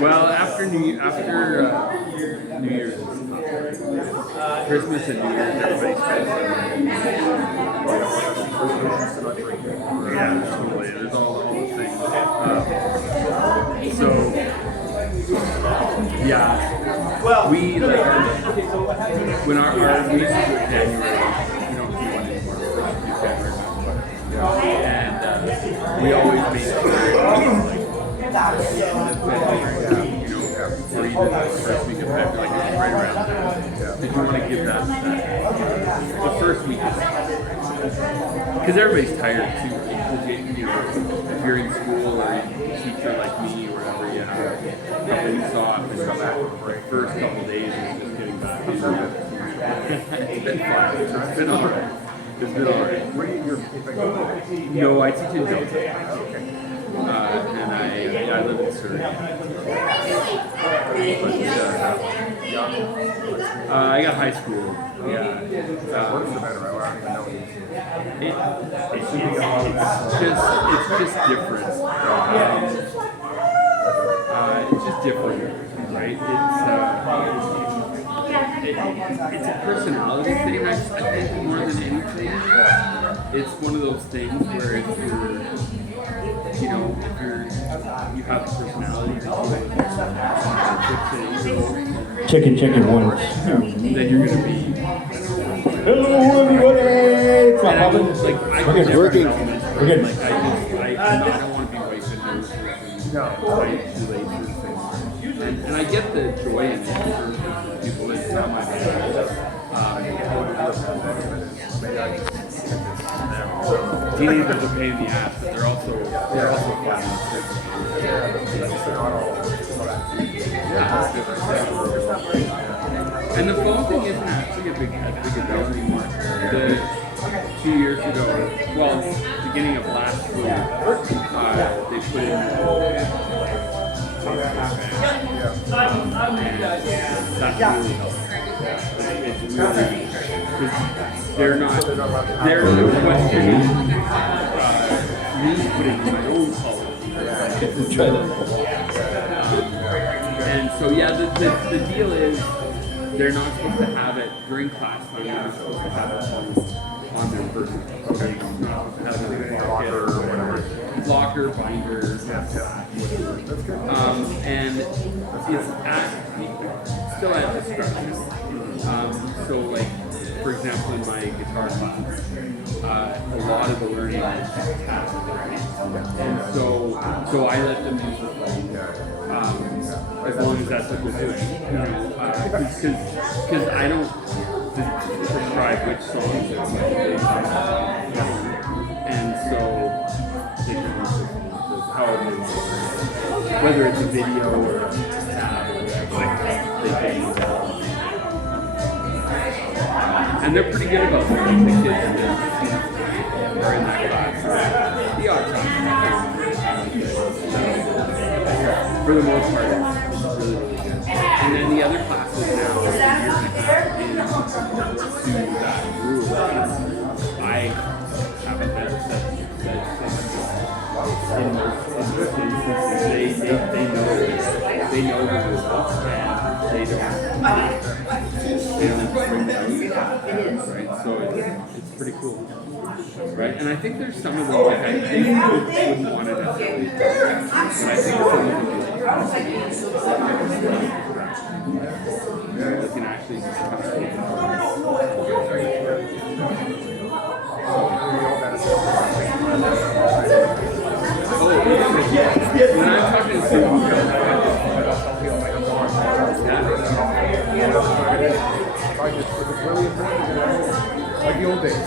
Well, after New Year's, Christmas and New Year's, everybody's yeah, totally. There's all those things. So, yeah, we like when our we used to do it January. We don't do one anymore. We do January, and we always made it or even the first week of February, like right around there. Did you want to give that the first week of because everybody's tired too, right? You know, if you're in school or a teacher like me or whatever, you have a couple weeks off and come back for the first couple of days and just getting back into it. It's been fun. It's been alright. It's been alright. No, I teach in Delta. And I live in Surrey. I got high school. Yeah. It's just different. It's just different, right? It's a personality thing. I think more than anything, it's one of those things where if you have the personality to Chicken once. then you're gonna be. Hello everybody! And I would, like, I could never working. We're good. Like I don't want to be wasting those and I get the joy in it for people that tell my teenagers are a pain in the ass, but they're also fun. And the phone thing isn't actually a big deal anymore. 2 years ago, well, beginning of last week, they put in that's really helpful. It's really because they're not questioning me putting in my own policy. And so yeah, the deal is they're not supposed to have it during class time. They're not supposed to have it on their person. Okay. Locker, binder, and it's still at discretion. So like, for example, in my guitar class, a lot of the learning is task, right? And so I let them use the phone, as long as that's what they're doing, because I don't prescribe which songs they're playing, and so they can use however they want, whether it's a video or a tab or whatever, they can use that. And they're pretty good about it. Like the kids are in that class. The odd time. For the most part, it's really, really good. And then the other classes now, to that group, I haven't had that in most instances. They know the rules and they don't bring them out, right? So it's pretty cool, right? And I think there's some of them, like they wouldn't want it necessarily, but I think some of them they can actually just kind of when I'm talking to students, like the old days.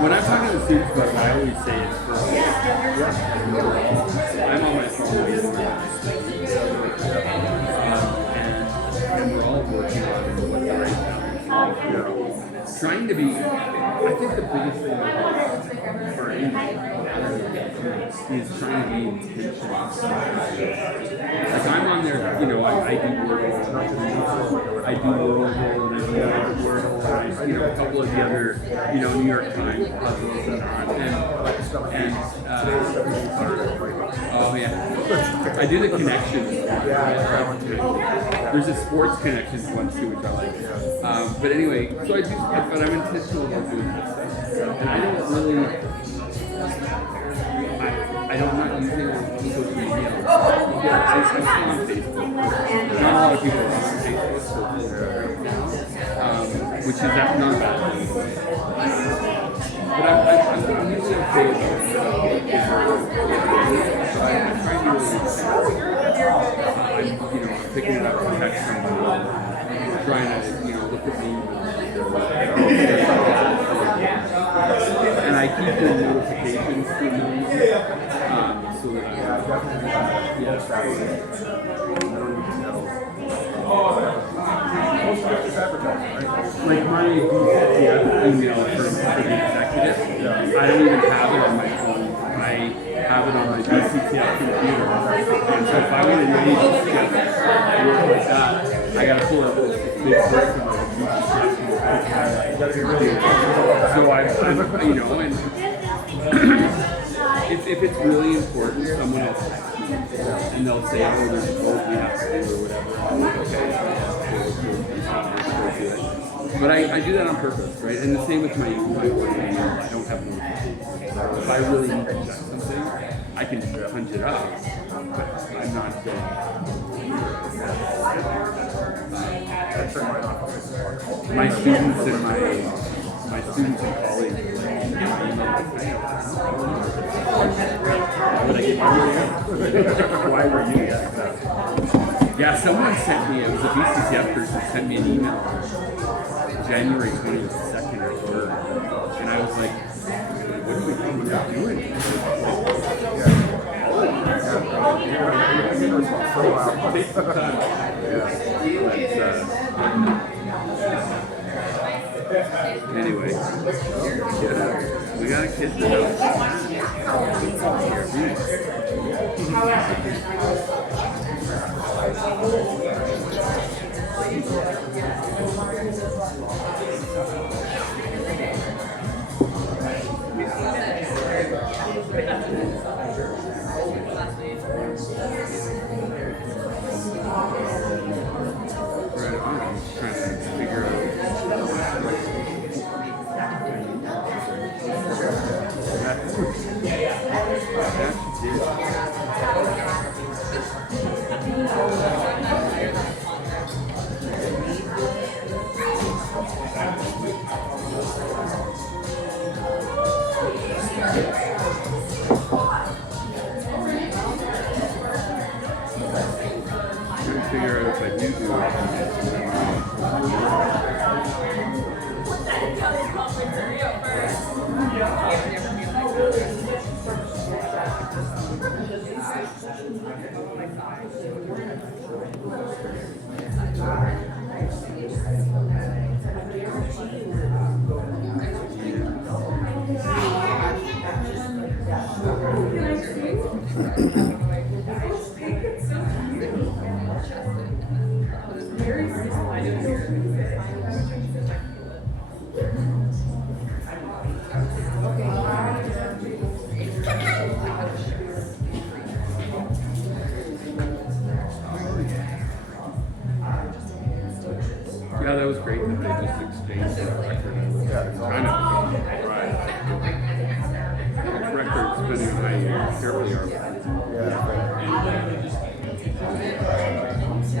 When I'm talking to students about it, I always say it's for I'm on my phone and we're all working on what the right balance is. Trying to be, I think the biggest thing for anyone is trying to be intentional. Like I'm on there, I do Wordle I do Louisville and I do Wordle and I, you know, a couple of the other, you know, New York Times puzzles and oh yeah, I do the connections. There's a sports connections one too, which I like. But anyway, so but I'm intentional about doing this stuff, and I don't really. I'm not using social media. I'm still on Facebook. Not a lot of people are on Facebook now, which is not bad. But I'm usually okay about it. So I'm trying to really, I'm picking it up from text from trying to, look at me. And I keep the notifications for me. So that like my email for the executive, I don't even have it on my phone. I have it on my BCTF computer. And so if I want to do BCTF work like that, I gotta pull up this big list of so I'm and if it's really important, someone else and they'll say, oh, there's a vote we have to do or whatever. Okay. But I do that on purpose, right? And the same with my email. I don't have notifications. If I really need to check something, I can punch it up, but I'm not my students and my students and colleagues why were you yeah, someone sent me, it was a BCCF person sent me an email January 22nd or 3rd, and I was like, what are we doing? Take some time. Anyway, we got a kid Yeah, that was great that they just exchanged that record. Kind of right. Which records, depending on how you carefully are.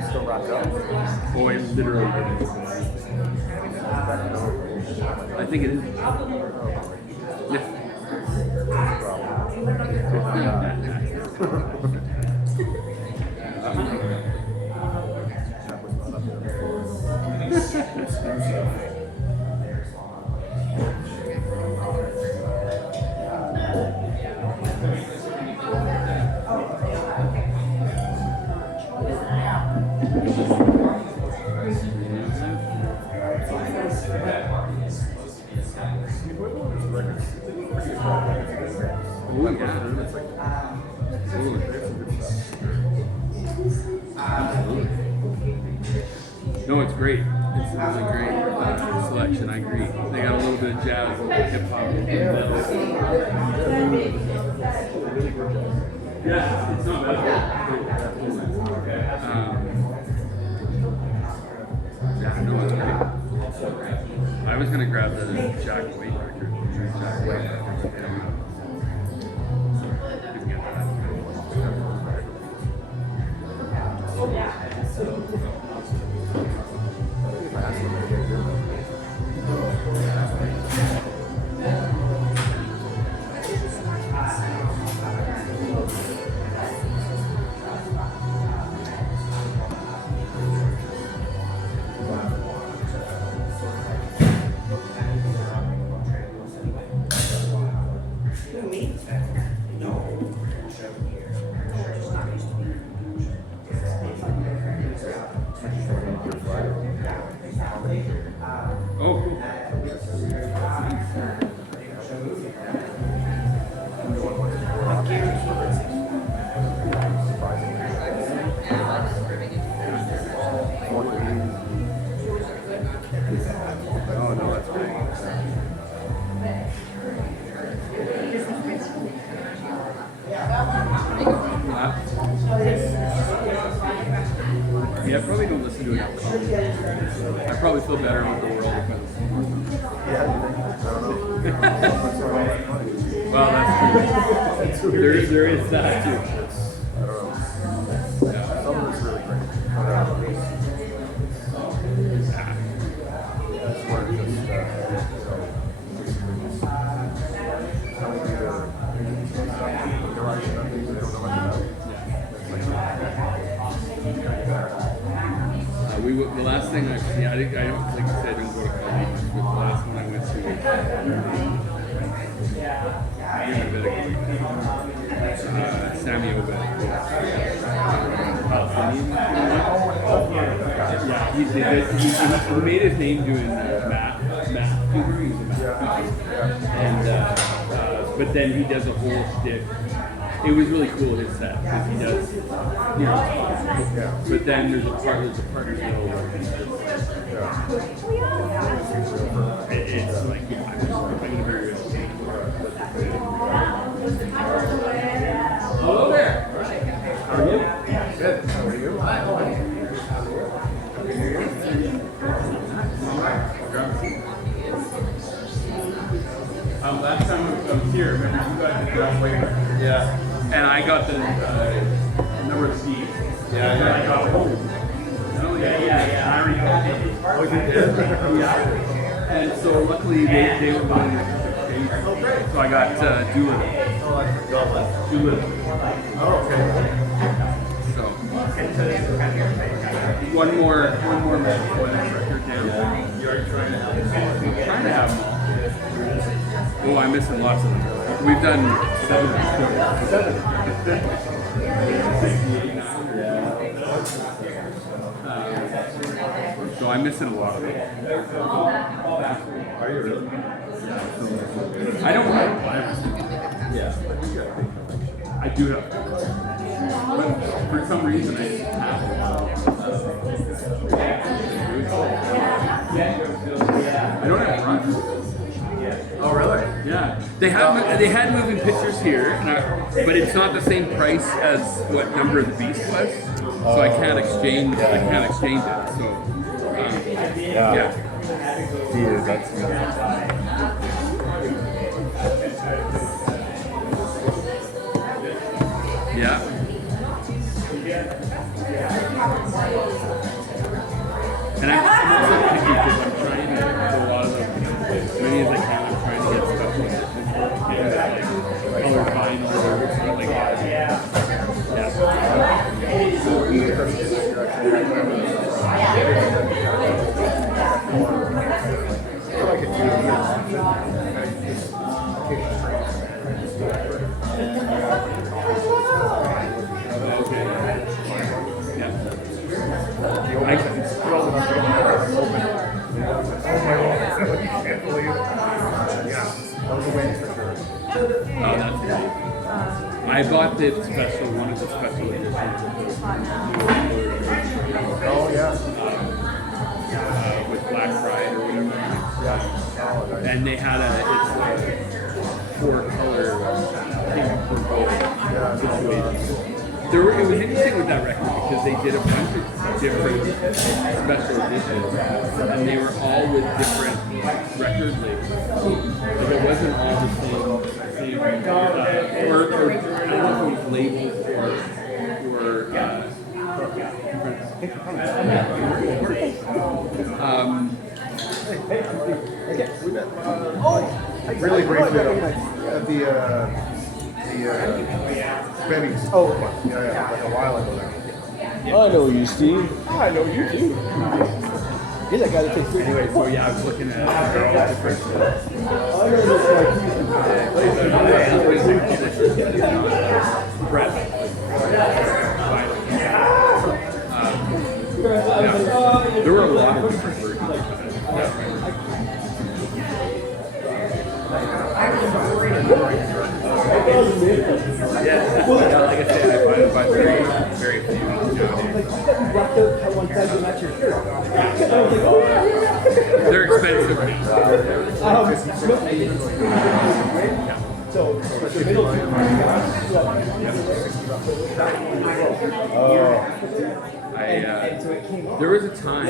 Still rocked up. Oh, I literally didn't. I think it is. Yeah. Oh, yeah. No, it's great. It's a really great selection. I agree. They got a little bit of jazz, a little hip hop. Yeah, it's not bad. Yeah, no, it's great. I was gonna grab the Jack White record. Jack White. Didn't get that. Oh, cool. Oh, no, that's great. Yeah, I probably don't listen to it. I probably feel better about the world if I listen to it. Well, that's true. There is that too. Some of it's really great. That's where it just, the last thing I don't think I didn't go to college, but the last one I went to was Sammy Obed. He made his name doing math humor. He was a math teacher. And but then he does a whole shtick. It was really cool, his set, because he does, but then there's a part middle where it's like, I'm gonna be real. Hello there. How are you? good. How are you? Last time I was here, remember you got the Jack White record? Yeah. And I got the number of seats. Yeah, And yeah. I got home. Yeah. I already got it. Oh, you did? Yeah. And so luckily they were willing to exchange. So I got Doolittle. Oh, I forgot that. Doolittle. Oh, okay. So one more record down. You are trying to have I'm trying to have them all. Oh, I'm missing lots of them. We've done 7 or 7. So I'm missing a lot of them. Are you really? I don't like Yeah. I do it. But for some reason I have I don't have runs. Oh, really? Yeah, they had moving pictures here, but it's not the same price as what Number of the Beast was, so I can't exchange. I can't exchange it. So, yeah. Yeah, that's Yeah. And I'm also picky because I'm trying to do a lot of them, as many as I can. I'm trying to get stuff like color vinyl or stuff like that. Oh, that's great. I bought the special, one of the special editions. Oh, yeah. and they had it's four-color pink purple situation. It was interesting with that record because they did a bunch of different special editions, and they were all with different record labels. Like it wasn't all the same or I don't know if it was labels or Really great fit at the Benny's. Oh, yeah, like a while ago now. I know you, Steve. I know you too. He's that guy that takes pictures. anyway, so yeah, I was looking at they're all different. There were a lot of different versions of that record. Yeah, like I said, I find very few nowadays. They're expensive. There was a time,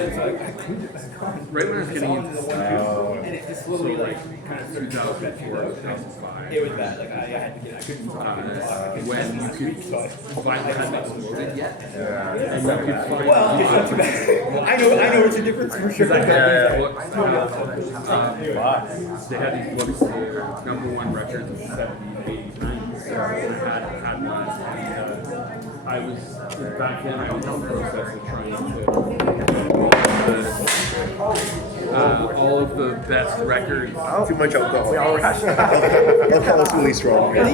right when I was getting into studio, so like kind of 2004, 2005. It was bad. Like I had to get. When you could vinyl hadn't exploded yet, and you could find. I know it's a difference for sure. They had these books, #1 records of the 70s, 80s, 90s. Had one. I was back then. I was in the process of trying to all of the best records. Too much alcohol. Alcohol is really strong. All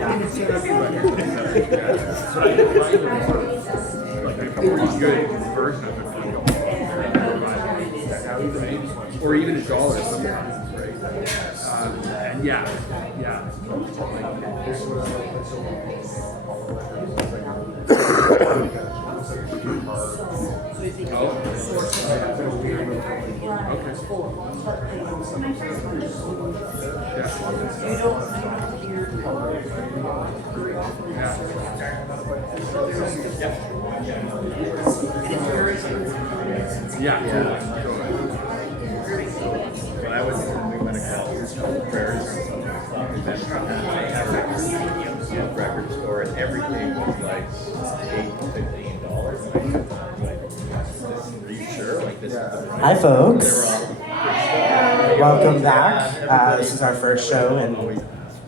of the best records. But I did find like a pretty good version of it. Right? Or even $1 sometimes, right? And yeah. Yeah. When I was in New Prairies or something, record store, and everything was like $8 to $15. Are you sure? Like this is the price? Hi, folks. Welcome back. This is our first show, and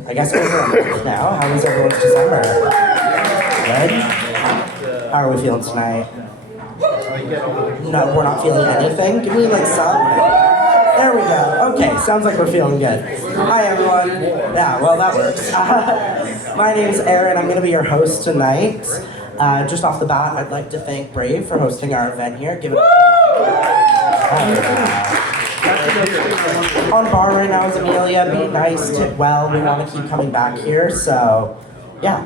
I guess over a month now. How was everyone's December? Good? How are we feeling tonight? No, we're not feeling anything? Give me like some. There we go. Okay, sounds like we're feeling good. Hi, everyone. Yeah, well, that works. My name's Aaron. I'm going to be your host tonight. Just off the bat, I'd like to thank Brave for hosting our event here. Give it up. On bar right now is Amelia. Be nice, tip well. We want to keep coming back here. So, yeah.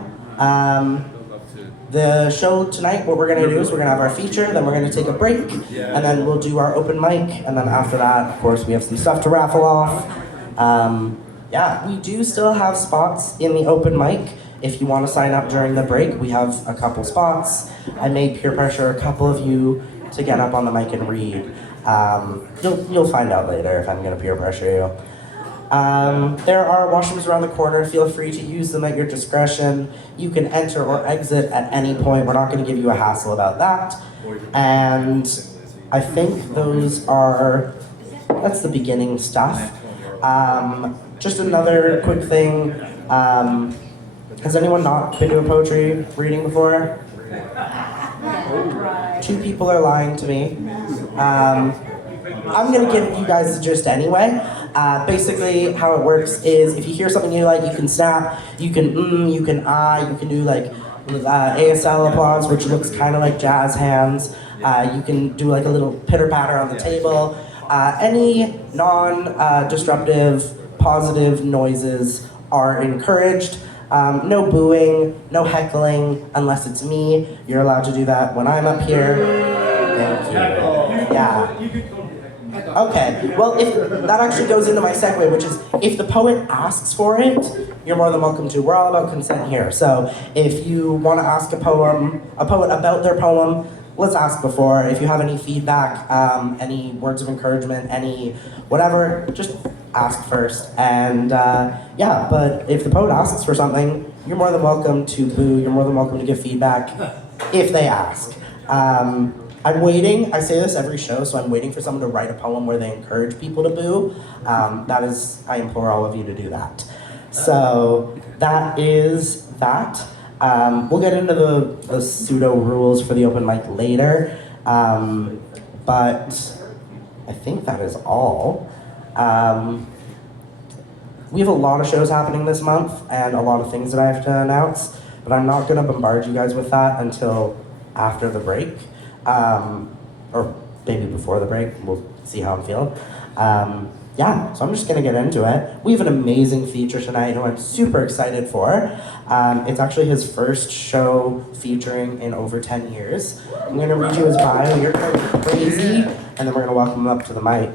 The show tonight, what we're going to do is we're going to have our feature, then we're going to take a break, and then we'll do our open mic, and then after that, of course, we have some stuff to raffle off. Yeah, we do still have spots in the open mic. If you want to sign up during the break, we have a couple spots. I may peer pressure a couple of you to get up on the mic and read. You'll find out later if I'm going to peer pressure you. There are washrooms around the corner. Feel free to use them at your discretion. You can enter or exit at any point. We're not going to give you a hassle about that. And I think that's the beginning stuff. Just another quick thing. Has anyone not been to a poetry reading before? 2 people are lying to me. I'm going to give you guys the gist anyway. Basically, how it works is if you hear something you like, you can snap, you can you can you can do like ASL applause, which looks kind of like jazz hands. You can do like a little pitter-patter on the table. Any non-disruptive, positive noises are encouraged. No booing, no heckling, unless it's me. You're allowed to do that when I'm up here. Thank you. Yeah. Okay, well, if that actually goes into my segue, which is if the poet asks for it, you're more than welcome to. We're all about consent here. So if you want to ask a poet about their poem, let's ask before. If you have any feedback, any words of encouragement, any whatever, just ask first. And yeah, but if the poet asks for something, you're more than welcome to boo. You're more than welcome to give feedback if they ask. I'm waiting, I say this every show, so I'm waiting for someone to write a poem where they encourage people to boo. That is, I implore all of you to do that. So that is that. We'll get into the pseudo rules for the open mic later, but I think that is all. We have a lot of shows happening this month and a lot of things that I have to announce, but I'm not gonna bombard you guys with that until after the break. Or maybe before the break, we'll see how I'm feeling. Yeah, so I'm just gonna get into it. We have an amazing feature tonight who I'm super excited for. It's actually his first show featuring in over 10 years. I'm gonna read you his bio, you're gonna go crazy, and then we're gonna welcome him up to the mic.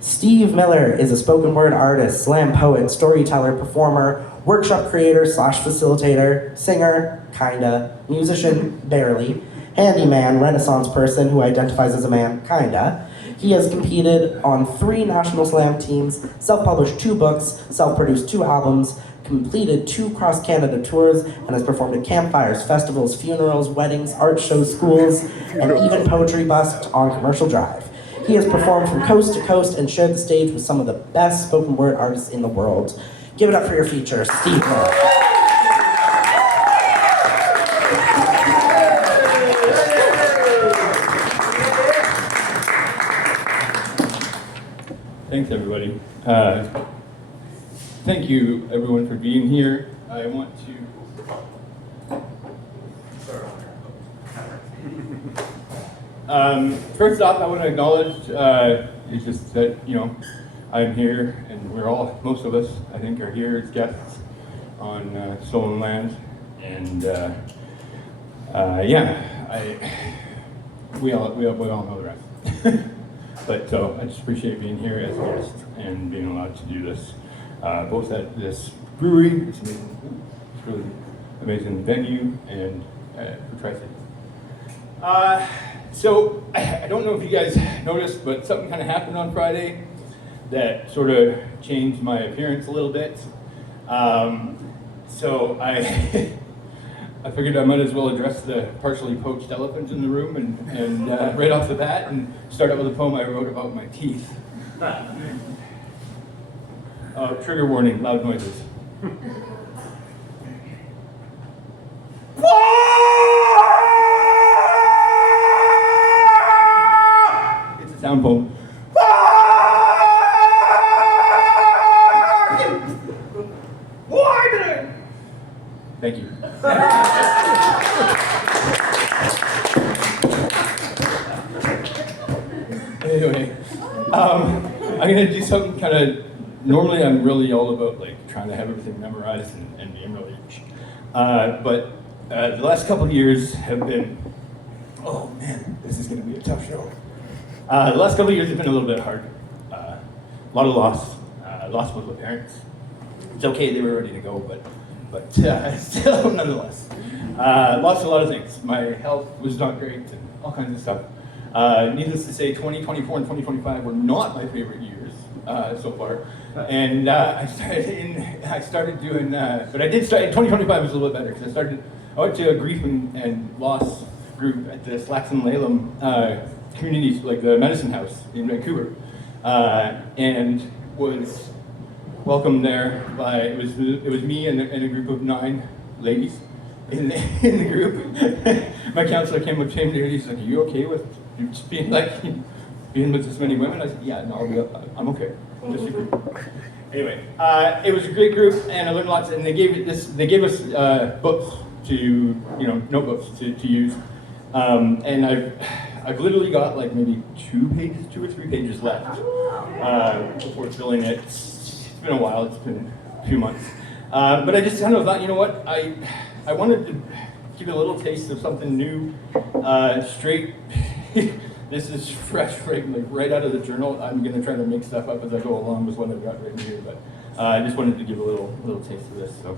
Steve Miller is a spoken word artist, slam poet, storyteller, performer, workshop creator / facilitator, singer, kinda, musician, barely, handyman, Renaissance person who identifies as a man, kinda. He has competed on 3 national slam teams, self-published 2 books, self-produced 2 albums, completed 2 cross-Canada tours, and has performed at campfires, festivals, funerals, weddings, art shows, schools, and even poetry busked on Commercial Drive. He has performed from coast to coast and shared the stage with some of the best spoken word artists in the world. Give it up for your feature, Steve Miller. Thanks, everybody. Thank you, everyone, for being here. I want to. First off, I want to acknowledge it's just that I'm here, and most of us, I think, are here as guests on stolen land, and we all know the rest. But so I just appreciate being here as a guest and being allowed to do this, both at this brewery, it's really amazing venue, and for Tri-Cities. So I don't know if you guys noticed, but something kind of happened on Friday that sort of changed my appearance a little bit. So I figured I might as well address the partially poached elephant in the room and right off the bat and start out with a poem I wrote about my teeth. Trigger warning, loud noises. It's a sound poem. Thank you. Anyway, I'm gonna do something kind of. Normally, I'm really all about like trying to have everything memorized and being really. But the last couple of years have been. Oh man, this is gonna be a tough show. The last couple of years have been a little bit hard. A lot of loss. Lost both my parents. It's okay; they were ready to go, but still, nonetheless, lost a lot of things. My health was not great and all kinds of stuff. Needless to say, 2024 and 2025 were not my favorite years so far. And I started doing, but I did start, 2025 was a little bit better because I went to a grief and loss group at the Slaxon Laleham community, like the medicine house in Vancouver, and was welcomed there by it was me and a group of 9 ladies in the group. My counselor came up to me and he's like, "Are you okay with just being with this many women?" I said, "Yeah, no, I'm okay." Just a group. Anyway, it was a great group and I learned lots. And they gave us books to notebooks to use. And I've literally got like maybe 2 or 3 pages left before filling it. It's been a while, it's been a few months. But I just kind of thought, you know what, I wanted to give you a little taste of something new, straight This is fresh, right out of the journal. I'm gonna try to make stuff up as I go along with what I've got written here, but I just wanted to give a little taste of this. So,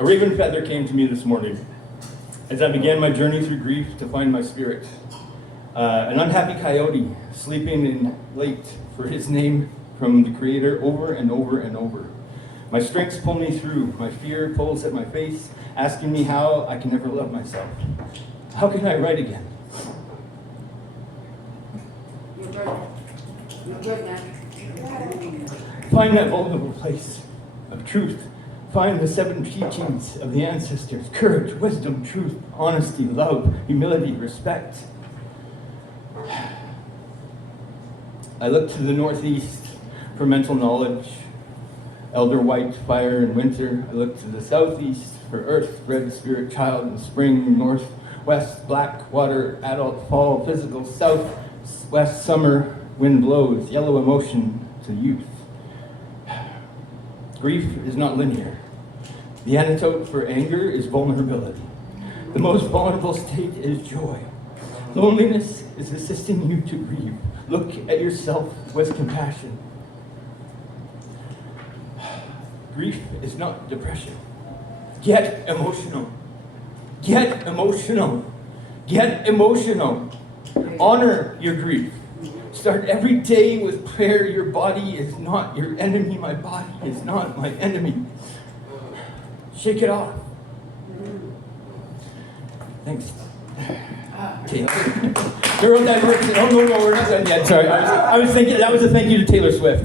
a raven feather came to me this morning as I began my journey through grief to find my spirit. An unhappy coyote sleeping in late for his name from the Creator over and over and over. My strengths pull me through. My fear pulls at my face, asking me how I can never love myself. How can I write again? You're good. You're good, man. Find that vulnerable place of truth. Find the 7 teachings of the ancestors: courage, wisdom, truth, honesty, love, humility, respect. I look to the northeast for mental knowledge, elder white, fire and winter. I look to the southeast for earth, red, spirit, child, and spring, northwest, black, water, adult, fall, physical, southwest, summer, wind blows, yellow emotion to youth. Grief is not linear. The antidote for anger is vulnerability. The most vulnerable state is joy. Loneliness is assisting you to grieve. Look at yourself with compassion. Grief is not depression. Get emotional. Get emotional. Get emotional. Honor your grief. Start every day with prayer. Your body is not your enemy. My body is not my enemy. Shake it off. Thanks. Okay. Neurodiversity. Oh, no, we're not done yet. Sorry. I was thinking that was a thank you to Taylor Swift.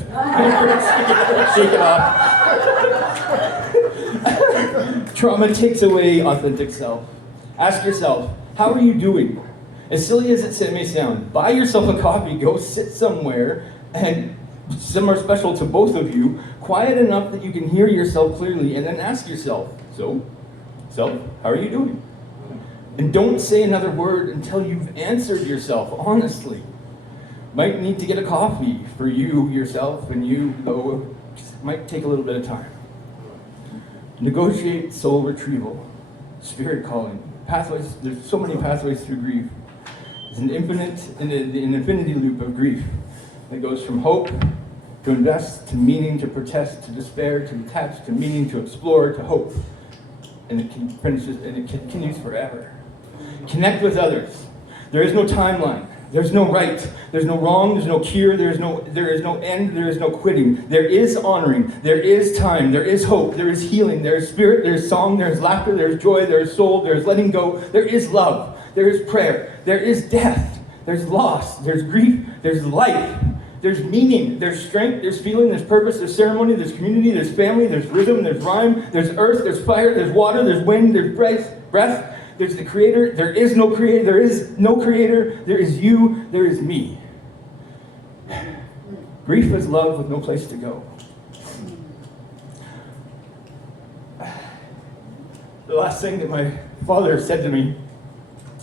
Shake it off. Trauma takes away authentic self. Ask yourself, how are you doing? As silly as it may sound, buy yourself a coffee, go sit somewhere, and somewhere special to both of you, quiet enough that you can hear yourself clearly, and then ask yourself, so, how are you doing? And don't say another word until you've answered yourself honestly. Might need to get a coffee for you, yourself, and you, though it might take a little bit of time. Negotiate soul retrieval, spirit calling, pathways. There's so many pathways through grief. It's an infinity loop of grief that goes from hope to invest, to meaning, to protest, to despair, to detach, to meaning, to explore, to hope. And it continues forever. Connect with others. There is no timeline. There's no right. There's no wrong. There's no cure. There is no end. There is no quitting. There is honoring. There is time. There is hope. There is healing. There is spirit. There is song. There is laughter. There is joy. There is soul. There is letting go. There is love. There is prayer. There is death. There's loss. There's grief. There's life. There's meaning. There's strength. There's feeling. There's purpose. There's ceremony. There's community. There's family. There's rhythm. There's rhyme. There's earth. There's fire. There's water. There's wind. There's breath. There's the creator. There is no creator. There is no creator. There is you. There is me. Grief is love with no place to go. The last thing that my father said to me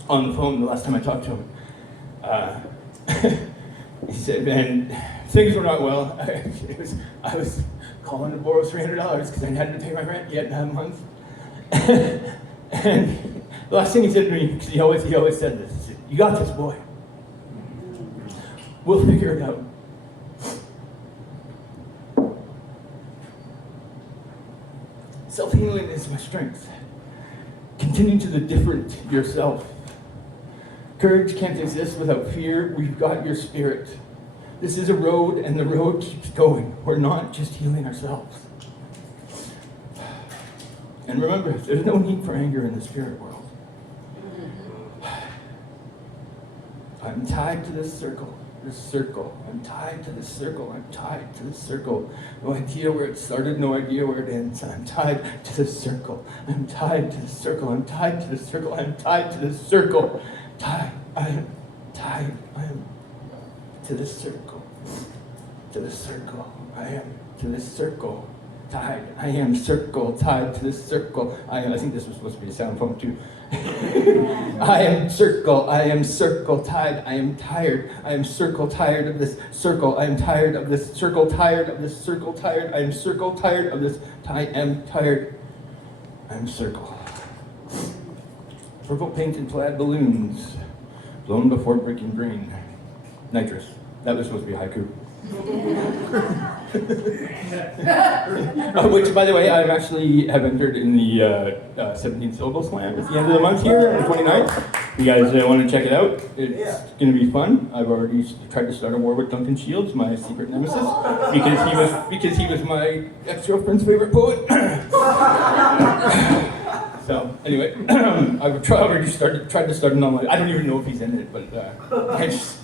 on the phone the last time I talked to him, he said, "Man, things were not well. I was calling to borrow $300 because I hadn't paid my rent yet that month." And the last thing he said to me, because he always said this, he said, "You got this, boy. We'll figure it out." Self-healing is my strength. Continue to the different yourself. Courage can't exist without fear. We've got your spirit. This is a road, and the road keeps going. We're not just healing ourselves. And remember, there's no need for anger in the spirit world. I'm tied to this circle. I'm tied to this circle. I'm tied to this circle. No idea where it started, no idea where it ends. I'm tied to this circle. I'm tied to this circle. I'm tied to this circle. I'm tied to this circle. I am to this circle. To this circle. I am to this circle. Tied. I am circle. Tied to this circle. I think this was supposed to be a sound poem too. I am circle. I am circle. Tied. I am tired. I am circle. Tired of this circle. I am tired of this circle. Tired of this circle. Tired. I am circle. Tired of this. I am tired. I am circle. Purple paint and plaid balloons, blown before breaking green. Nitrous. That was supposed to be haiku. Which, by the way, I actually have entered in the 17 syllable slam at the end of the month here on the 29th. You guys want to check it out? It's going to be fun. I've already tried to start a war with Duncan Shields, my secret nemesis, because he was my ex-girlfriend's favorite poet. So anyway, I've already tried to start an online. I don't even know if he's in it, but I just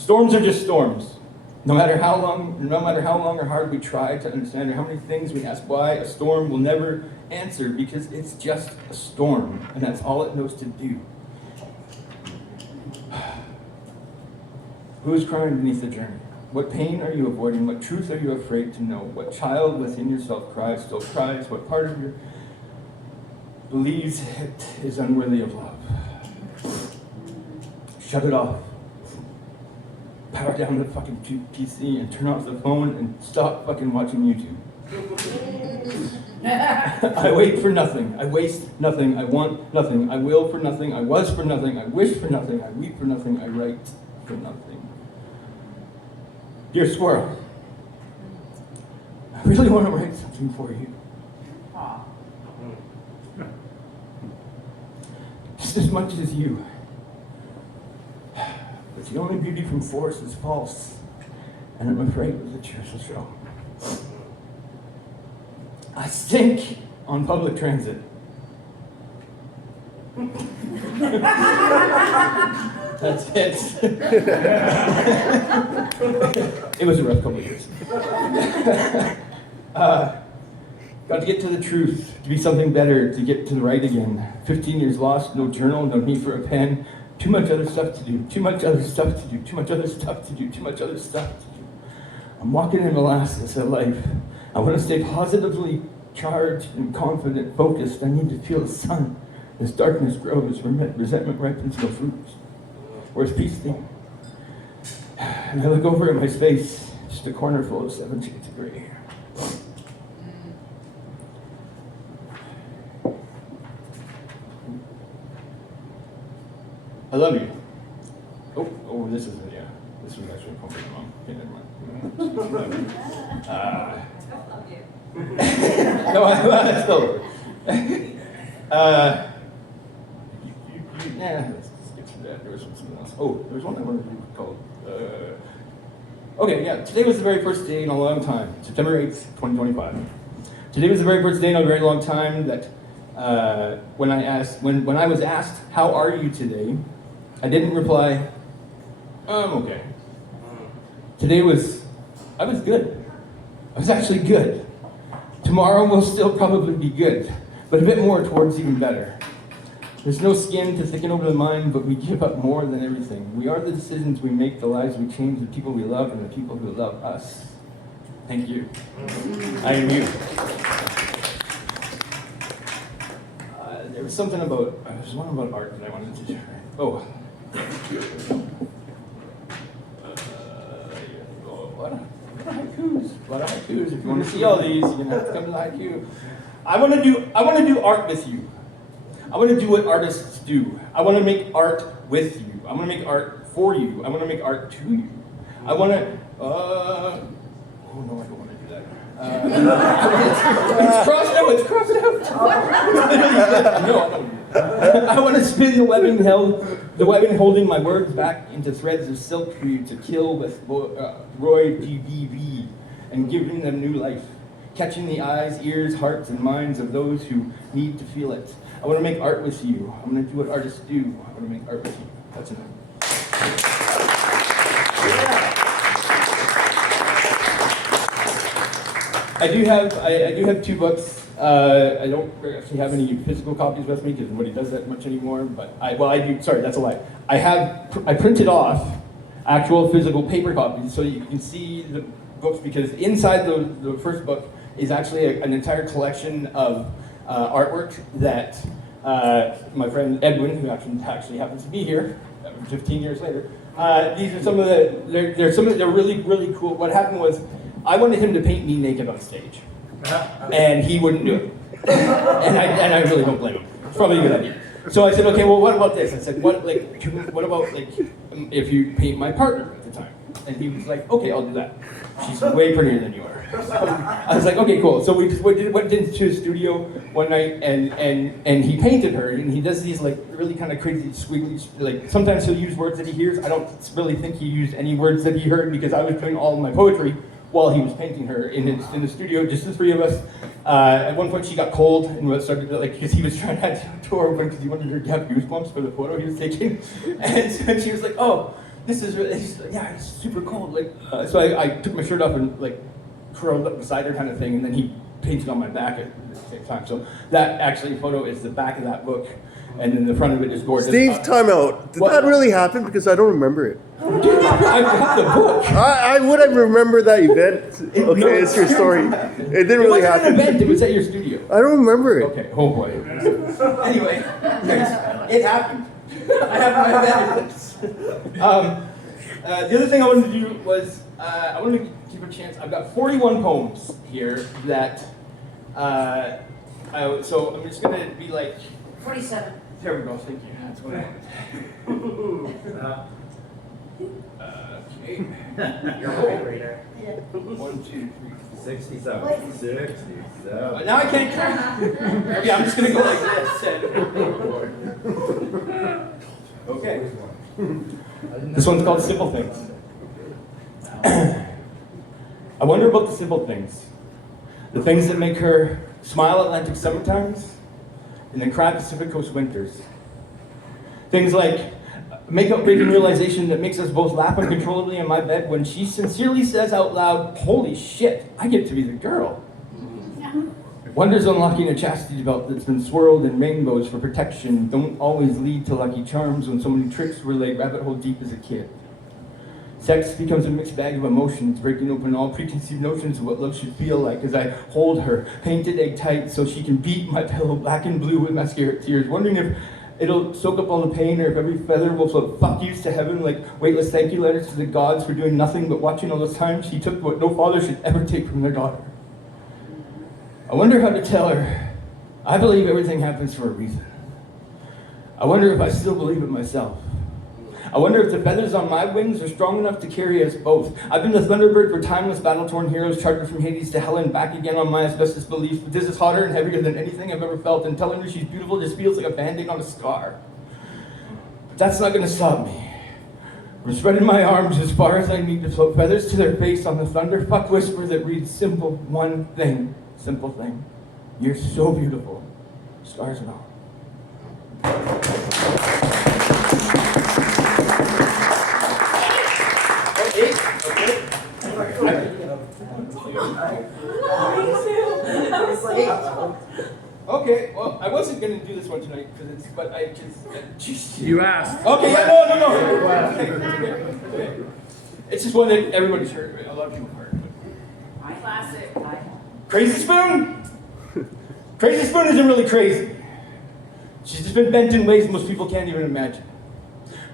storms are just storms. No matter how long or hard we try to understand, or how many things we ask why, a storm will never answer because it's just a storm, and that's all it knows to do. Who is crying beneath the journey? What pain are you avoiding? What truth are you afraid to know? What child within yourself cries, still cries? What part of you believes it is unworthy of love? Shut it off. Power down the fucking PC and turn off the phone and stop fucking watching YouTube. I wait for nothing. I waste nothing. I want nothing. I will for nothing. I was for nothing. I wish for nothing. I weep for nothing. I write for nothing. Dear Squirrel, I really want to write something for you. Just as much as you. But the only beauty from force is false, and I'm afraid it was a cheerful show. I stink on public transit. That's it. It was a rough couple of years. Got to get to the truth, to be something better, to get to the right again. 15 years lost, no journal, no need for a pen. Too much other stuff to do, too much other stuff to do, too much other stuff to do, too much other stuff to do. I'm walking in molasses at life. I want to stay positively charged and confident, focused. I need to feel the sun. As darkness grows, resentment ripens no fruits. Where's peace thing? And I look over at my space, just a corner full of 7 shades of gray. I love you. Oh, this isn't, yeah. This was actually a compliment, Mom. Okay, never mind. No, I still. Yeah, let's skip to that. There was something else. Oh, there was one I wanted to do called. Okay, yeah. Today was the very first day in a long time. September 8th, 2025. Today was the very first day in a very long time that when I was asked, "How are you today?" I didn't reply, "I'm okay." I was good. I was actually good. Tomorrow will still probably be good, but a bit more towards even better. There's no skin to thicken over the mind, but we give up more than everything. We are the decisions we make, the lives we change, the people we love, and the people who love us. Thank you. I am you. There was something about, there's one about art that I wanted to share. Oh. A lot of haikus. If you want to see all these, you're gonna have to come to the haiku. I want to do art with you. I want to do what artists do. I want to make art with you. I want to make art for you. I want to make art to you. I want to. Oh no, I don't want to do that. It's crossed out. It's crossed out. No, I don't. I want to spin the weapon holding my words back into threads of silk for you to kill with Roy GBV and giving them new life, catching the eyes, ears, hearts, and minds of those who need to feel it. I want to make art with you. I'm going to do what artists do. I want to make art with you. That's enough. I do have 2 books. I don't actually have any physical copies with me because nobody does that much anymore. But I do. Sorry, that's a lie. I printed off actual physical paper copies so you can see the books, because inside the first book is actually an entire collection of artwork that my friend Edwin, who actually happens to be here 15 years later. These are some of they're really, really cool. What happened was I wanted him to paint me naked on stage, and he wouldn't do it. And I really don't blame him. probably a good idea. So I said, okay, well, what about this? I said, what about like, if you paint my partner at the time? And he was like, okay, I'll do that. She's way prettier than you are. So I was like, okay, cool. So we just went into his studio one night, and he painted her, and he does these like really kind of crazy squiggly, like sometimes he'll use words that he hears. I don't really think he used any words that he heard because I was doing all of my poetry while he was painting her in the studio, just the three of us. At one point, she got cold and started like because he was trying to have the door open because he wanted her to have goosebumps for the photo he was taking, and so she was like, "Oh, this is really, it's super cold." Like, so I took my shirt off and like curled up beside her, kind of thing, and then he painted on my back at the same time. So that actually photo is the back of that book, and then the front of it is gorgeous. Steve, time out. Did What? that really happen? Because I don't remember it. Dude, I have the book. I would have remembered that event. Okay, No, it's your story. It didn't It really wasn't an happen. event. It was at your studio. I don't remember it. Okay, oh boy. Anyway, it happened. I have my evidence. The other thing I wanted to do was, I wanted to give a chance. I've got 41 poems here that, so I'm just gonna be like, 47. there we go, thank you. That's what I wanted. Okay. You're a great reader. 1, 2, 3. 67. 67. Now I can't count. Yeah, I'm just gonna go like this. Okay. This one's called Simple Things. I wonder about the simple things. The things that make her smile Atlantic summertimes and then cry Pacific Coast winters. Things like make upbreaking realization that makes us both laugh uncontrollably in my bed when she sincerely says out loud, "Holy shit, I get to be the girl." Wonders unlocking a chastity belt that's been swirled in rainbows for protection don't always lead to lucky charms when so many tricks were laid rabbit hole deep as a kid. Sex becomes a mixed bag of emotions, breaking open all preconceived notions of what love should feel like as I hold her, painted egg tight so she can beat my pillow black and blue with mascara tears, wondering if it'll soak up all the pain or if every feather will float fuck yous to heaven like weightless thank you letters to the gods for doing nothing but watching all the time she took what no father should ever take from their daughter. I wonder how to tell her I believe everything happens for a reason. I wonder if I still believe it myself. I wonder if the feathers on my wings are strong enough to carry us both. I've been the Thunderbird for timeless battle-torn heroes chartered from Hades to hell and back again on my asbestos beliefs, but this is hotter and heavier than anything I've ever felt, and telling her she's beautiful just feels like a band-aid on a scar. But that's not gonna stop me. I'm spreading my arms as far as I need to float feathers to their face on the thunderfuck whisper that reads simple one thing, simple thing. You're so beautiful, scars and all. Okay, well, I wasn't gonna do this one tonight but I just. You asked. Okay, yeah, no. Okay. It's just one that everybody's heard. A lot of people have heard. Classic. Crazy Spoon? Crazy Spoon isn't really crazy. She's just been bent in ways most people can't even imagine.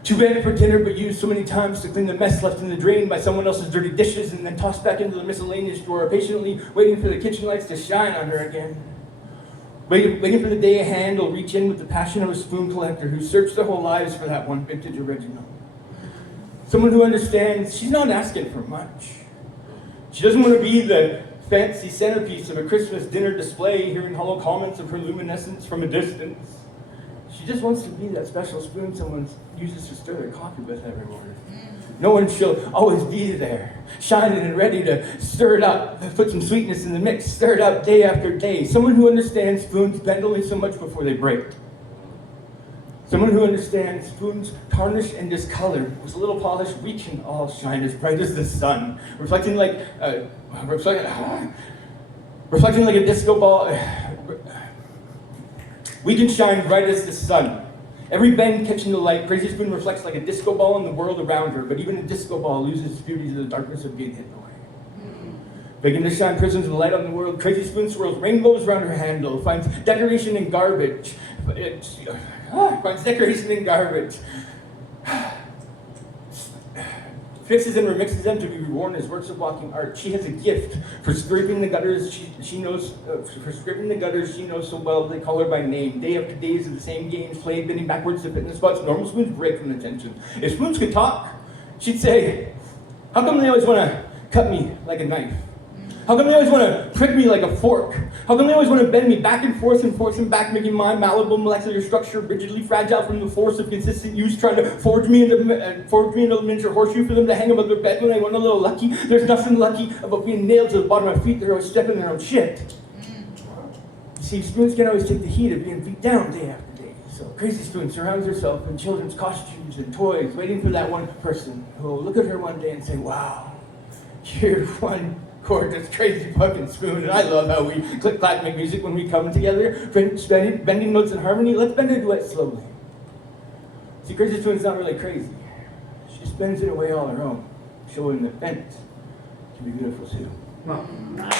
Too bad for dinner, but used so many times to clean the mess left in the drain by someone else's dirty dishes and then tossed back into the miscellaneous drawer, patiently waiting for the kitchen lights to shine on her again. Waiting for the day a hand will reach in with the passion of a spoon collector who searched their whole lives for that one vintage original. Someone who understands she's not asking for much. She doesn't want to be the fancy centerpiece of a Christmas dinner display, hearing hollow comments of her luminescence from a distance. She just wants to be that special spoon someone uses to stir their coffee with every morning. Knowing she'll always be there, shining and ready to stir it up, put some sweetness in the mix, stir it up day after day. Someone who understands spoons bend only so much before they break. Someone who understands spoons tarnish and discolor. With a little polish, we can all shine as bright as the sun, reflecting like a disco ball. We can shine bright as the sun. Every bend catching the light, Crazy Spoon reflects like a disco ball in the world around her, but even a disco ball loses its beauty to the darkness of getting hit away. Begging to shine prisms of light on the world, Crazy Spoon swirls rainbows around her handle, finds decoration in garbage. fixes and remixes them to be worn as works of walking art. She has a gift for scraping the gutters. She knows for scraping the gutters. She knows so well they call her by name. Day after days of the same games played, bending backwards to fit in the spots. Normal spoons break from the tension. If spoons could talk, she'd say, "How come they always want to cut me like a knife? How come they always want to prick me like a fork? How come they always want to bend me back and forth and back, making my malleable molecular structure rigidly fragile from the force of consistent use, trying to forge me into a miniature horseshoe for them to hang above their bed when I want a little lucky? There's nothing lucky about being nailed to the bottom of my feet. They're always stepping their own shit." You see, spoons can always take the heat of being beat down day after day. So Crazy Spoon surrounds herself in children's costumes and toys, waiting for that one person who will look at her one day and say, "Wow, you're one gorgeous, crazy fucking spoon." And I love how we click, clack, make music when we come together, bending notes in harmony. Let's bend a duet slowly. See, Crazy Spoon's not really crazy. She just bends it away all her own, showing that bent can be beautiful too. Nice.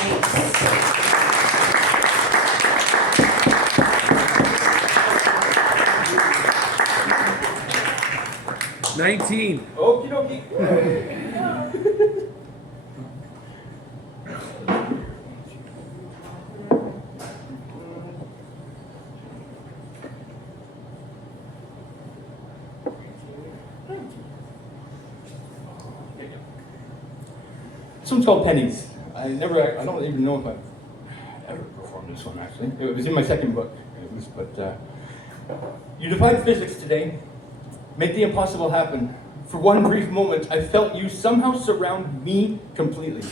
19. Okie dokie. This one's called Pennies. I don't even know if I've ever performed this one actually. It was in my second book. You defied physics today. Make the impossible happen. For one brief moment, I felt you somehow surround me completely.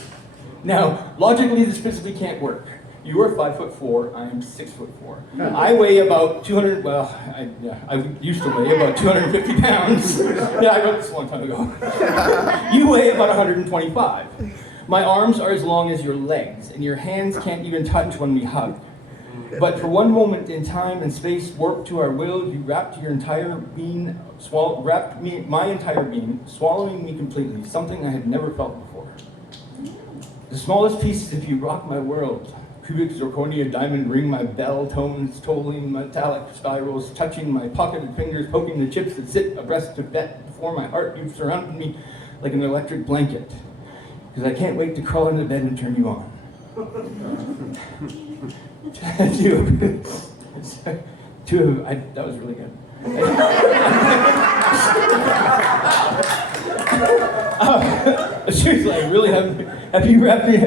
Now, logically, this physically can't work. You are 5'4", I am 6'4". I weigh about 200, well, I used to weigh about 250 pounds. Yeah, I wrote this a long time ago. You weigh about 125. My arms are as long as your legs, and your hands can't even touch when we hug. But for one moment in time and space warped to our will, you wrapped your entire being, my entire being, swallowing me completely, something I had never felt before. The smallest piece of you rock my world. Cubic zirconia diamond ring my bell tones, tolling metallic spirals, touching my pocketed fingers, poking the chips that sit abreast of bed before my heart. You've surrounded me like an electric blanket, because I can't wait to crawl into bed and turn you on. That was really good. Seriously, I really have you wrapped me,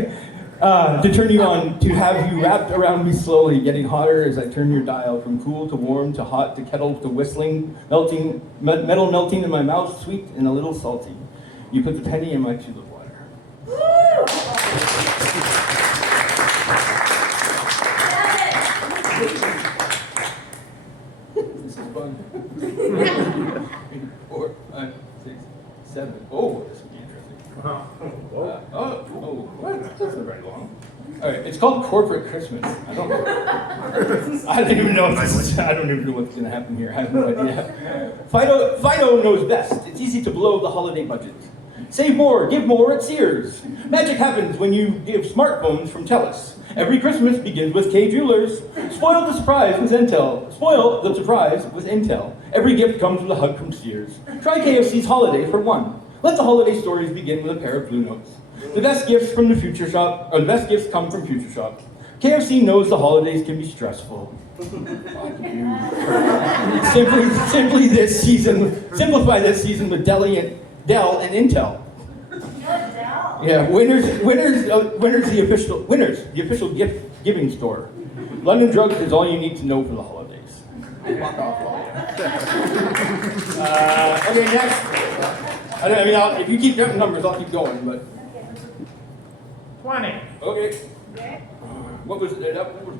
to turn you on, to have you wrapped around me slowly, getting hotter as I turn your dial from cool to warm to hot to kettle to whistling, metal melting in my mouth, sweet and a little salty. You put the penny in my tulip water. This is fun. 4, 5, 6, 7. Oh, this would be interesting. What? That's not very long. All right, it's called Corporate Christmas. I don't even know if this is, I don't even know what's going to happen here. I have no idea. Fido knows best. It's easy to blow the holiday budget. Save more, give more at Sears. Magic happens when you give smartphones from TELUS. Every Christmas begins with K Jewelers. Spoil the surprise with Intel. Spoil the surprise with Intel. Every gift comes with a hug from Sears. Try KFC's holiday for one. Let the holiday stories begin with a pair of Blue Notes. The best gifts from the Future Shop, or the best gifts come from Future Shop. KFC knows the holidays can be stressful. Simply this season, simplify this season with Dell and Intel. Yeah, winners, the official gift giving store. London Drugs is all you need to know for the holidays. Fuck off, okay, next. If you keep getting numbers, I'll keep going, but. 20. Okay. What was it? Did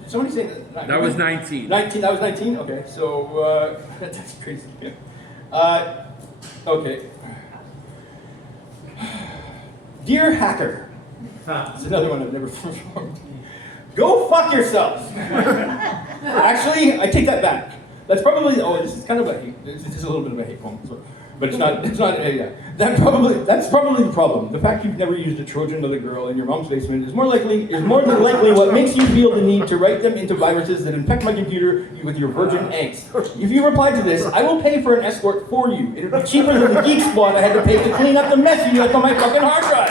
somebody say that? That was 19. 19, that was 19? Okay, so, that's crazy. Okay. Dear Hacker. This is another one I've never performed. Go fuck yourself! Actually, I take that back. That's probably, this is kind of a hate, this is a little bit of a hate poem. So, But it's not, yeah. That's probably the problem. The fact you've never used a Trojan of the girl in your mom's basement is more than likely what makes you feel the need to write them into viruses that infect my computer with your virgin angst. If you reply to this, I will pay for an escort for you. It would be cheaper than the Geek Squad I had to pay to clean up the mess you left on my fucking hard drive.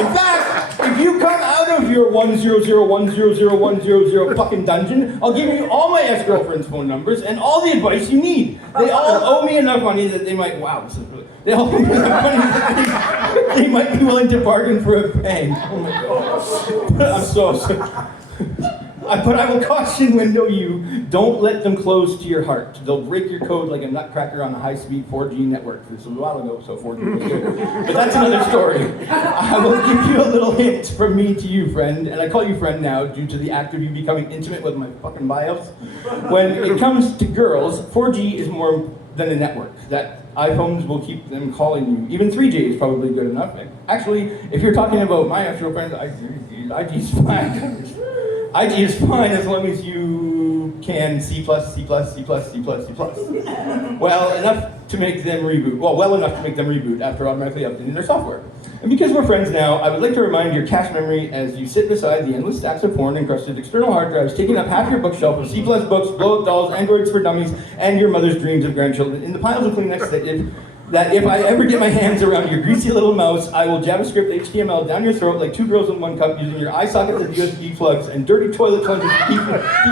In fact, if you come out of your 100100100 fucking dungeon, I'll give you all my ex-girlfriend's phone numbers and all the advice you need. They all owe me enough money that they might, wow, this is really, they all owe me enough money that they might be willing to bargain for a bang. Oh my God. I'm so sorry. But I will caution when you don't let them close to your heart. They'll break your code like a nutcracker on a high-speed 4G network. This was a while ago, so 4G was good. But that's another story. I will give you a little hint from me to you, friend, and I call you friend now due to the act of you becoming intimate with my fucking bios. When it comes to girls, 4G is more than a network. That iPhones will keep them calling you. Even 3G is probably good enough. Actually, if you're talking about my actual friends, IG is fine. IG is fine as long as you can C++. Well, enough to make them reboot. Well enough to make them reboot after automatically updating their software. And because we're friends now, I would like to remind your cache memory as you sit beside the endless stacks of porn-encrusted external hard drives, taking up half your bookshelf of C+ books, blow-up dolls, Androids for dummies, and your mother's dreams of grandchildren in the piles of Kleenex that if I ever get my hands around your greasy little mouse, I will JavaScript HTML down your throat like two girls in one cup using your eye sockets as USB plugs and dirty toilet plungers to keep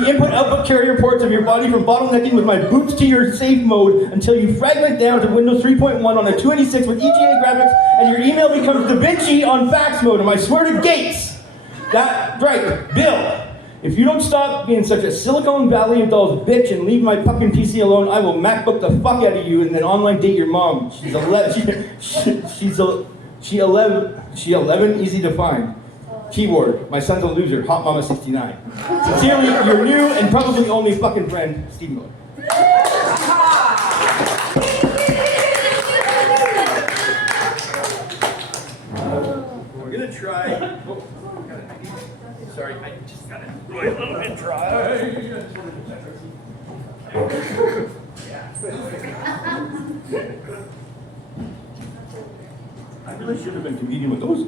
the input-output carrier ports of your body from bottlenecking with my boots to your safe mode until you fragment down to Windows 3.1 on a 286 with EGA graphics and your email becomes DaVinci on fax mode. And I swear to Gates, that, right, Bill, if you don't stop being such a Silicon Valley of Dolls bitch and leave my fucking PC alone, I will MacBook the fuck out of you and then online date your mom. She's 11, easy to find. Keyword, my son's a loser, Hot Mama 69. Sincerely, your new and probably only fucking friend, Steve Miller. We're gonna try. Sorry, I just got it really a little bit dry. I really should have been comedian with those.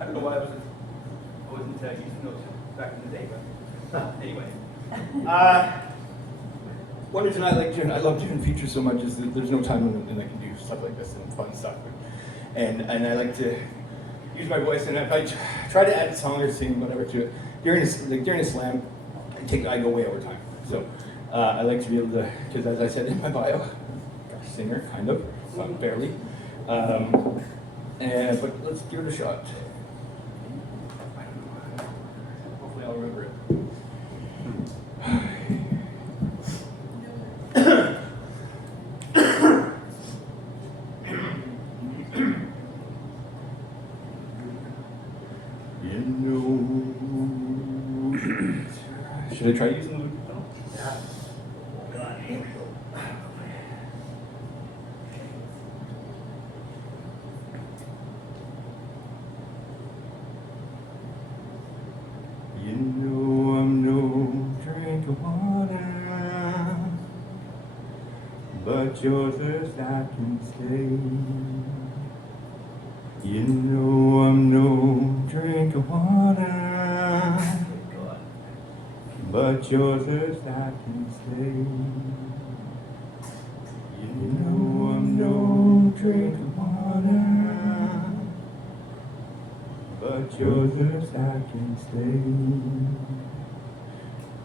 I don't know why I wasn't using those back in the day, but anyway. One reason I love doing features so much is that there's no time when I can do stuff like this and fun stuff. And I like to use my voice, and if I try to add a song or sing whatever to it during a slam, I go way over time. So I like to be able to, because as I said in my bio, I'm a singer, kind of, barely. But let's give it a shot. I don't know. Hopefully I'll remember it. Should I try using the loop pedal? Yeah. You know I'm no drink of water, but your thirst I can stay. You know I'm no drink of water, but your thirst I can stay. You know I'm no drink of water, but your thirst I can stay.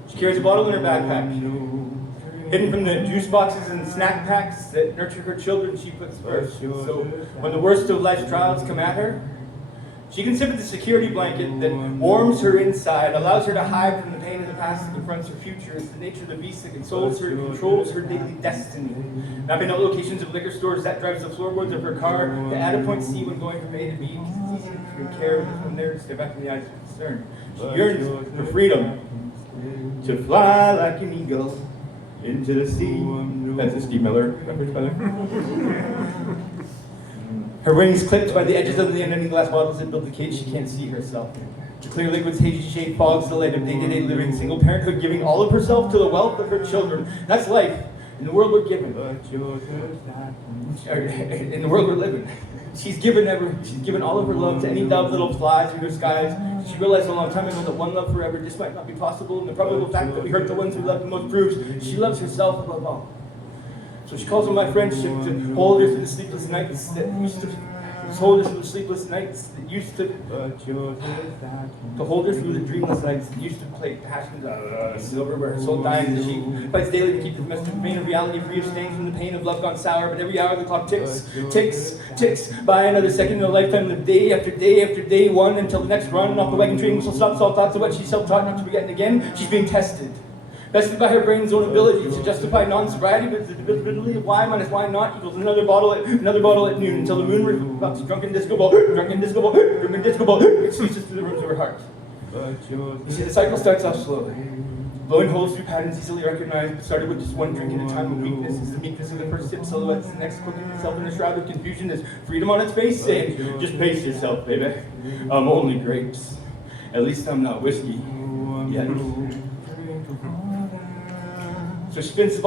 She carries a bottle in her backpack. Hidden from the juice boxes and snack packs that nurture her children, she puts first. So when the worst of life's trials come at her, she can sip at the security blanket that warms her inside, allows her to hide from the pain of the past that confronts her future. It's the nature of the beast that consoles her, controls her daily destiny. Mapping out locations of liquor stores, that drives the floorboards of her car to add a point C when going from A to B. It's easy to care from there to step back from the eyes of concern. She yearns for freedom, to fly like an eagle into the sea. That's a Steve Miller reference, by the way. Her wings clipped by the edges of the unending glass bottles that build the cage she can't see herself. The clear liquid's hazy shade fogs the light of day-to-day living, single parenthood giving all of herself to the wealth of her children. That's life. In the world we're given, or in the world we're living, she's given all of her love to any dove that'll fly through the skies. She realized a long time ago that one love forever just might not be possible, and the probable fact that we hurt the ones we love the most proves she loves herself above all. So she calls on my friendship to hold her through the sleepless nights that used to hold her through the sleepless nights that used to hold her through the dreamless nights that used to play passions out of silver where her soul dines as she fights daily to keep the domestic vein of reality free of stains from the pain of love gone sour. But every hour the clock ticks by another second in a lifetime of day after day after day, one until the next run off the wagon train whistle stops all thoughts of what she's self-taught not to forget, and again she's being tested. Tested by her brain's own ability to justify non-sobriety with the divisibility of y minus y naught equals another bottle at noon until the moon reflects drunken disco ball, excuses through the rooms of her heart. You see, the cycle starts off slowly, blowing holes through patterns easily recognized, but started with just one drink at a time of weakness. It's the meekness of the first sip silhouettes, the next clicking itself in a shroud of confusion as freedom on its face, saying, just pace yourself, baby. I'm only grapes. At least I'm not whiskey yet. So she spins the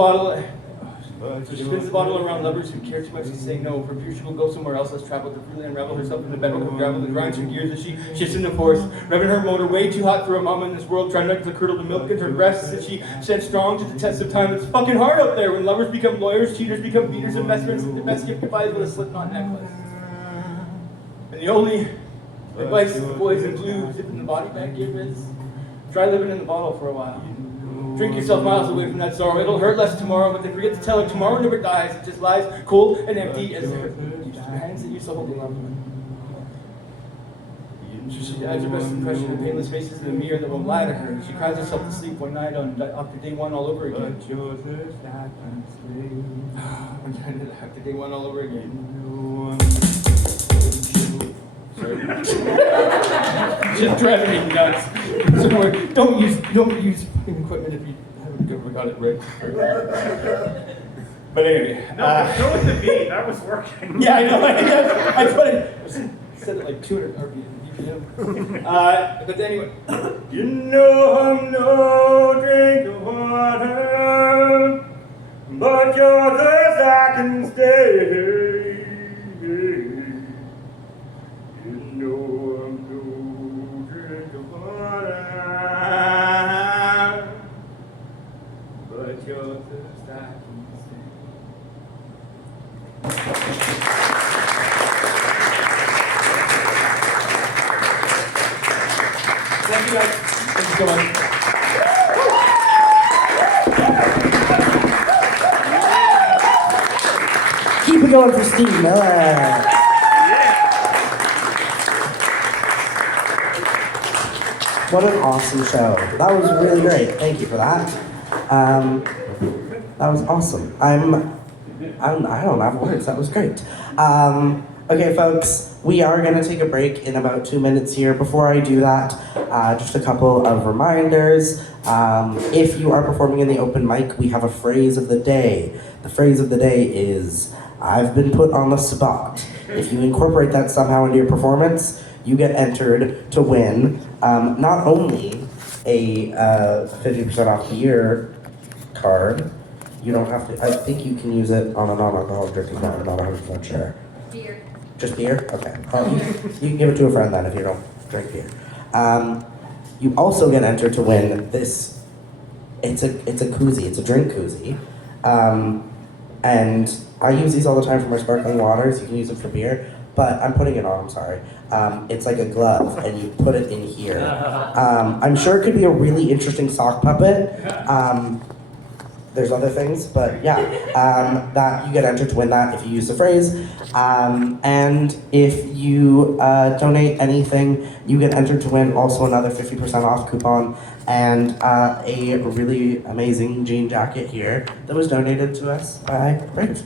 bottle around lovers who care too much to say no. For fear she will go somewhere else less traveled to freely unravel herself in the bedrock of gravel that grinds her gears as she shifts into force, revving her motor way too hot for a mama in this world, trying not to curdle the milk in her breasts as she stands strong to the test of time. It's fucking hard out there when lovers become lawyers, cheaters become beaters, and best friends, and the best gift goodbye is with a slip-knot necklace. And the only advice the boys in blue zipping the body bag give is, try living in the bottle for a while. Drink yourself miles away from that sorrow. It'll hurt less tomorrow, but they forget to tell her tomorrow never dies. It just lies cold and empty as her hands that used to hold the loved one. So she adds her best impression of painless faces in the mirror that won't lie to her. She cries herself to sleep one night after day one all over again. After day one all over again. Just driving me nuts. So don't use equipment if you haven't ever got it right. But anyway. No, go with the beat. That was working. Yeah, I know. I said it like 200 RPM. But anyway. You know I'm no drink of water, but your thirst I can stay. You know I'm no drink of water, but your thirst I can stay. Thank you guys. Thank you so much. Keep it going for Steve Miller. What an awesome show. That was really great. Thank you for that. That was awesome. I don't have words. That was great. Okay, folks, we are going to take a break in about 2 minutes here. Before I do that, just a couple of reminders. If you are performing in the open mic, we have a phrase of the day. The phrase of the day is, I've been put on the spot. If you incorporate that somehow into your performance, you get entered to win not only a 50% off beer card, you don't have to, I think you can use it on a non-alcoholic drink as well, I'm not 100% sure. Beer. Just beer? Okay. You can give it to a friend then if you don't drink beer. You also get entered to win this, it's a koozie, it's a drink koozie. And I use these all the time for my sparkling waters, you can use them for beer, but I'm putting it on, I'm sorry. It's like a glove, and you put it in here. I'm sure it could be a really interesting sock puppet. There's other things, but yeah, that you get entered to win that if you use the phrase. And if you donate anything, you get entered to win also another 50% off coupon and a really amazing jean jacket here that was donated to us by Brave.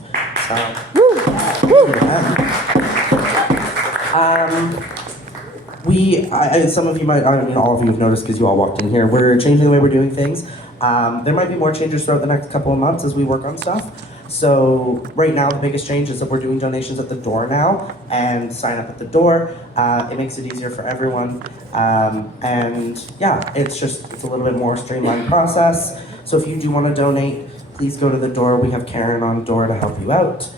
Some of you might, I mean all of you have noticed because you all walked in here, we're changing the way we're doing things. There might be more changes throughout the next couple of months as we work on stuff. So right now the biggest change is that we're doing donations at the door now and sign up at the door. It makes it easier for everyone. And yeah, it's a little bit more streamlined process. So if you do want to donate, please go to the door. We have Karen on door to help you out.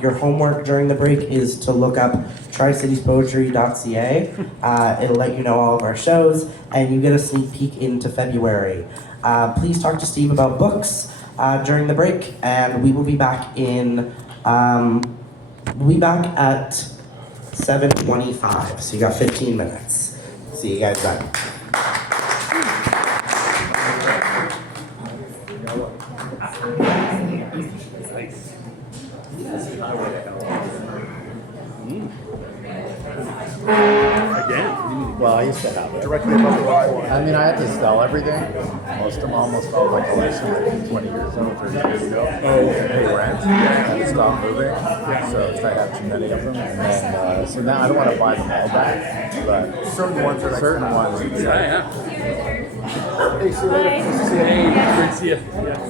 Your homework during the break is to look up tricitiespoetry.ca. It'll let you know all of our shows, and you get a sneak peek into February. Please talk to Steve about books during the break, and we will be back at 7:25. So you got 15 minutes. See you guys then. Again. Well, I used to have it. Directly above the driveway. I mean, I had to sell everything. Most of them almost all my collection, like 20 years ago, 30 years ago. Oh, pay rent. I had to stop moving. So I had too many of them. And then, so now I don't want to buy them all back. But certain ones are certain ones. Yeah. Hey, see you later. Hey, great to see you.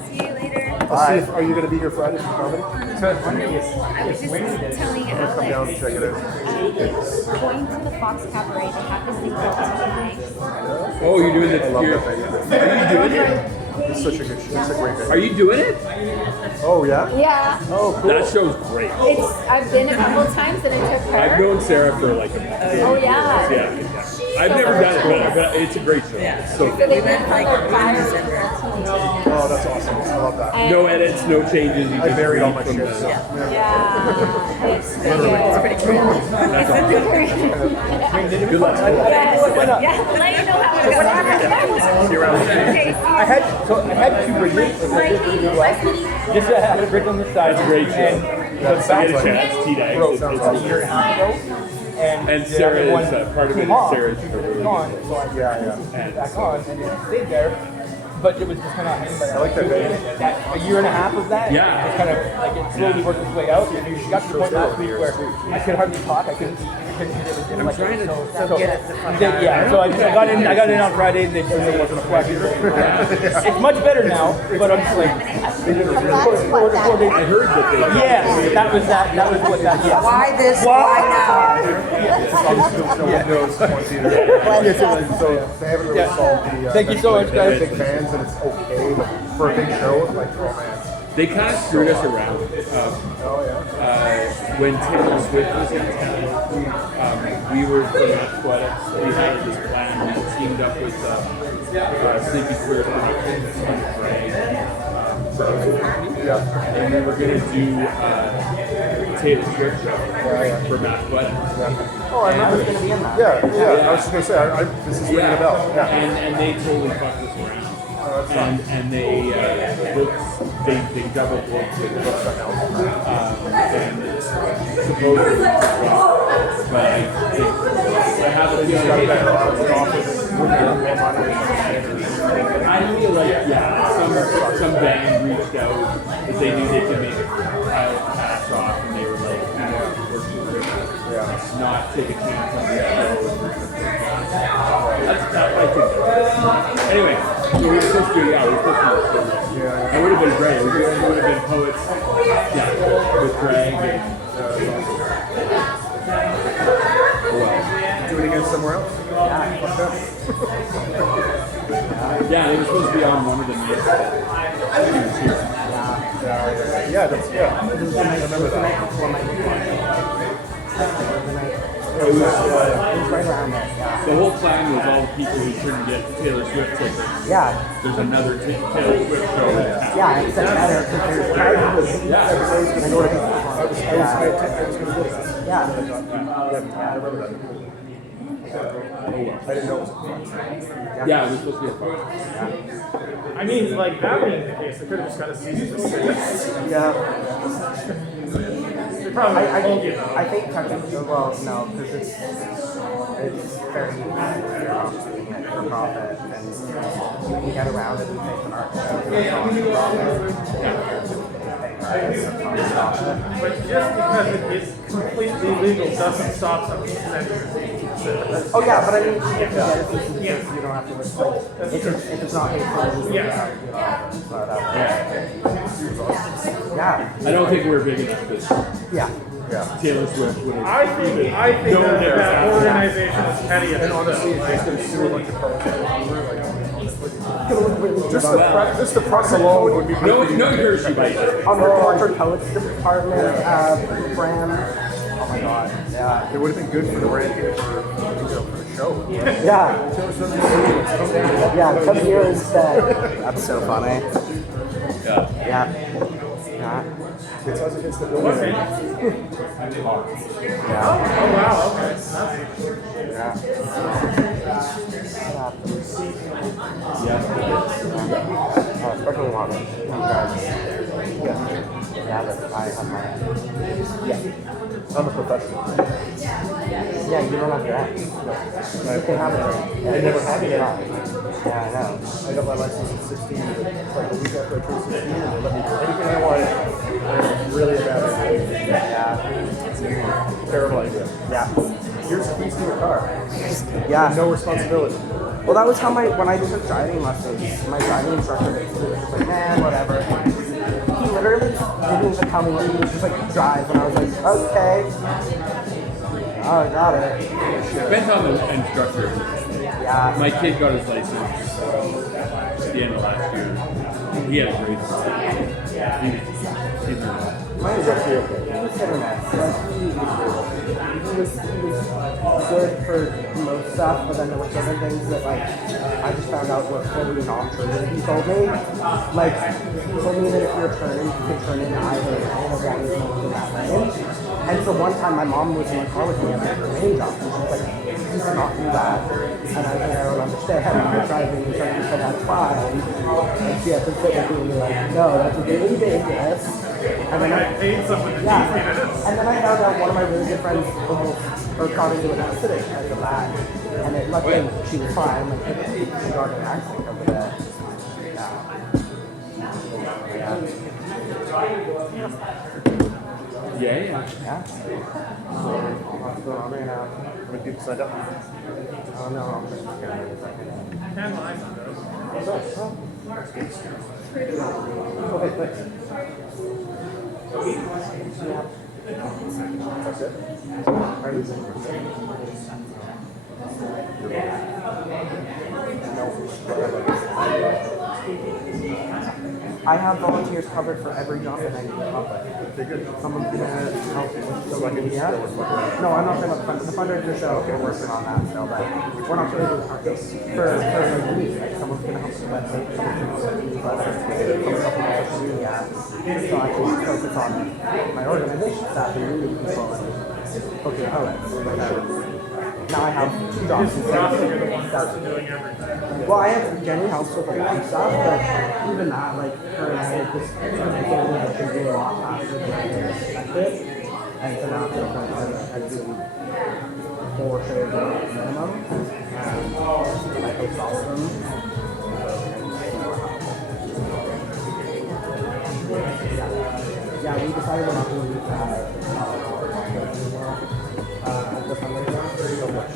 See you later. Are you going to be here Friday for comedy? I was just telling Alex. Come down and check it out. Going to the Fox Cabaret, they have this thing called TNA. Oh, you're doing it. I love Are that venue. you doing it? It's such a good show. It's a great venue. Are you doing it? Oh, yeah? Yeah, Oh, cool. That show's great. I've been a couple times and I took her. I've known Sarah for like a Oh yeah. yeah. I've never done it, but it's a great show. It's so So they went from the virus to the Oh, that's awesome. I love that. no edits, no changes. You I just buried all my read from shit. the- So. Yeah, it's pretty cool. That's awesome. Good luck. Yeah, let you know how it goes. See you around. Okay, I had two bridges. Just had a bridge on the side. It's a great show. And the Get a back chance, T-Dag. broke It's about a year and a half ago. And the Sarah other is one part of it. came off, Sarah's a really gone, good. so I Yeah. back on and it stayed there. But it was just kind of hanging by I like that venue. a year and a half of that. Yeah. It kind of like it slowly worked its way out. And you got to the point last week where I could hardly talk. I couldn't eat. I couldn't eat. It was I'm trying to yeah. So I got in on Friday and they told me it wasn't a flash. It's much better now, but I'm just like, four days. I heard that they. Yes, that was what that. Yes. Why this? Why now? No windows, one theater. So they haven't really solved the. Thank you so much, guys. Big fans, and it's okay, but for a big show, it's like, oh man. They kind of screwed us around. Oh yeah. When Taylor Swift was in town, we were from Athletics. We had this plan. We teamed up with Sleepy Square Productions and Greg. Yeah. And we were going to do Taylor Swift show for Athletics. Oh, I remember. Yeah. I was just gonna say, this is ringing a bell. Yeah. And they totally fucked us around. And they double booked it. And supposedly, but I have a feeling I feel like some band reached out that they knew they could make a cash off, and they were like, not take a chance on the show. I think. Anyway, so we were supposed to do it. It would have been great. It would have been poets, with Greg and. Do it again somewhere else? Yeah, it was supposed to be on one of the nights. Yeah, that's, I remember that. It was, the whole plan was all the people who couldn't get Taylor Swift tickets. Yeah. There's another Taylor Swift show in town. Yeah, it's better because there's Yeah. I was gonna go to that. yeah. I remember that. I didn't know it was Yeah, it was supposed to be a fun. I mean, like, that being the case, they could have just got a season to six. Yeah. They probably told you I though. think technically, well, no, because it's very easy for profit, and you can get around it and make an art show. But just because it is completely legal doesn't stop someone from sending your season. Oh yeah, but I mean, you can get a decent you don't have to like, if it's not paid for, Yeah. Yeah. I don't think we were big enough that Yeah. Taylor Swift would have. I think that organization is petty at And honestly, this it's going to sue a bunch of poets. Just the press alone would be No Hershey bites. On the tortured poets department, brand. Oh my god. Yeah. It would have been good for the brand for the show. Yeah. Yeah, come here instead. That's so funny. Yeah. Yeah. Yeah. It's as against the building. Yeah. Oh wow, okay. Yeah. Especially one. Yeah, but I have my. Yeah. I'm a professional. Yeah, you don't have your ass. You can have it. Yeah, I never had it. Yeah, I know. I got my license at 16, but like a week after I turned 16, and they let me do anything I wanted. And it's really a bad idea. Yeah. Terrible idea. Yeah. Here's the keys to your car. Yeah. No responsibility. Well, that was how when I took driving lessons, my driving instructor was just like, man, whatever. He literally didn't even tell me what he was just like, drive, and I was like, okay. Oh, I got it. Depends on the instructor. Yeah. My kid got his license at the end of last year. He had a great he learned a lot. Mine was actually okay. He was hit or miss. Like, he was good for most stuff, but then there were certain things that, like, I just found out were totally non-true. He told me, like, he told me that if you're turning, you could turn in either lane as long as no one's in that lane. And so one time my mom was in the car with me and I had her range off, and she was like, you cannot do that. And I was like, I don't understand. You're driving, you're trying to say that's fine. And she had to sit with me and be like, no, that's really dangerous. And then I paid someone to yeah. And then I found out one of my really good friends almost got into an accident because of that. And it luckily she was fine. Like she got an accident over there. Yeah. Yeah. What's going on right now? How many people signed up? Oh no, I'm just gonna wait a second. Okay, thanks. That's it? Are you I have volunteers covered for every job that I need to cover. Someone's gonna help with social media. No, I'm not saying about the fundraiser show. We're working on that still, but we're not gonna do it for like me. Like someone's gonna help with the website, someone's gonna do someone's help with social media. So I can focus on my organization staff and really people. Okay, poets. Now I have two jobs instead of doing everything. Well, I have Jenny helps with a lot of stuff, but even that, like, her and I just can do a lot faster than I expected. And so now to the point where I do 4 shows a minimum. And I host all of them. Yeah, we decided we're not going to use that the fundraiser. So much.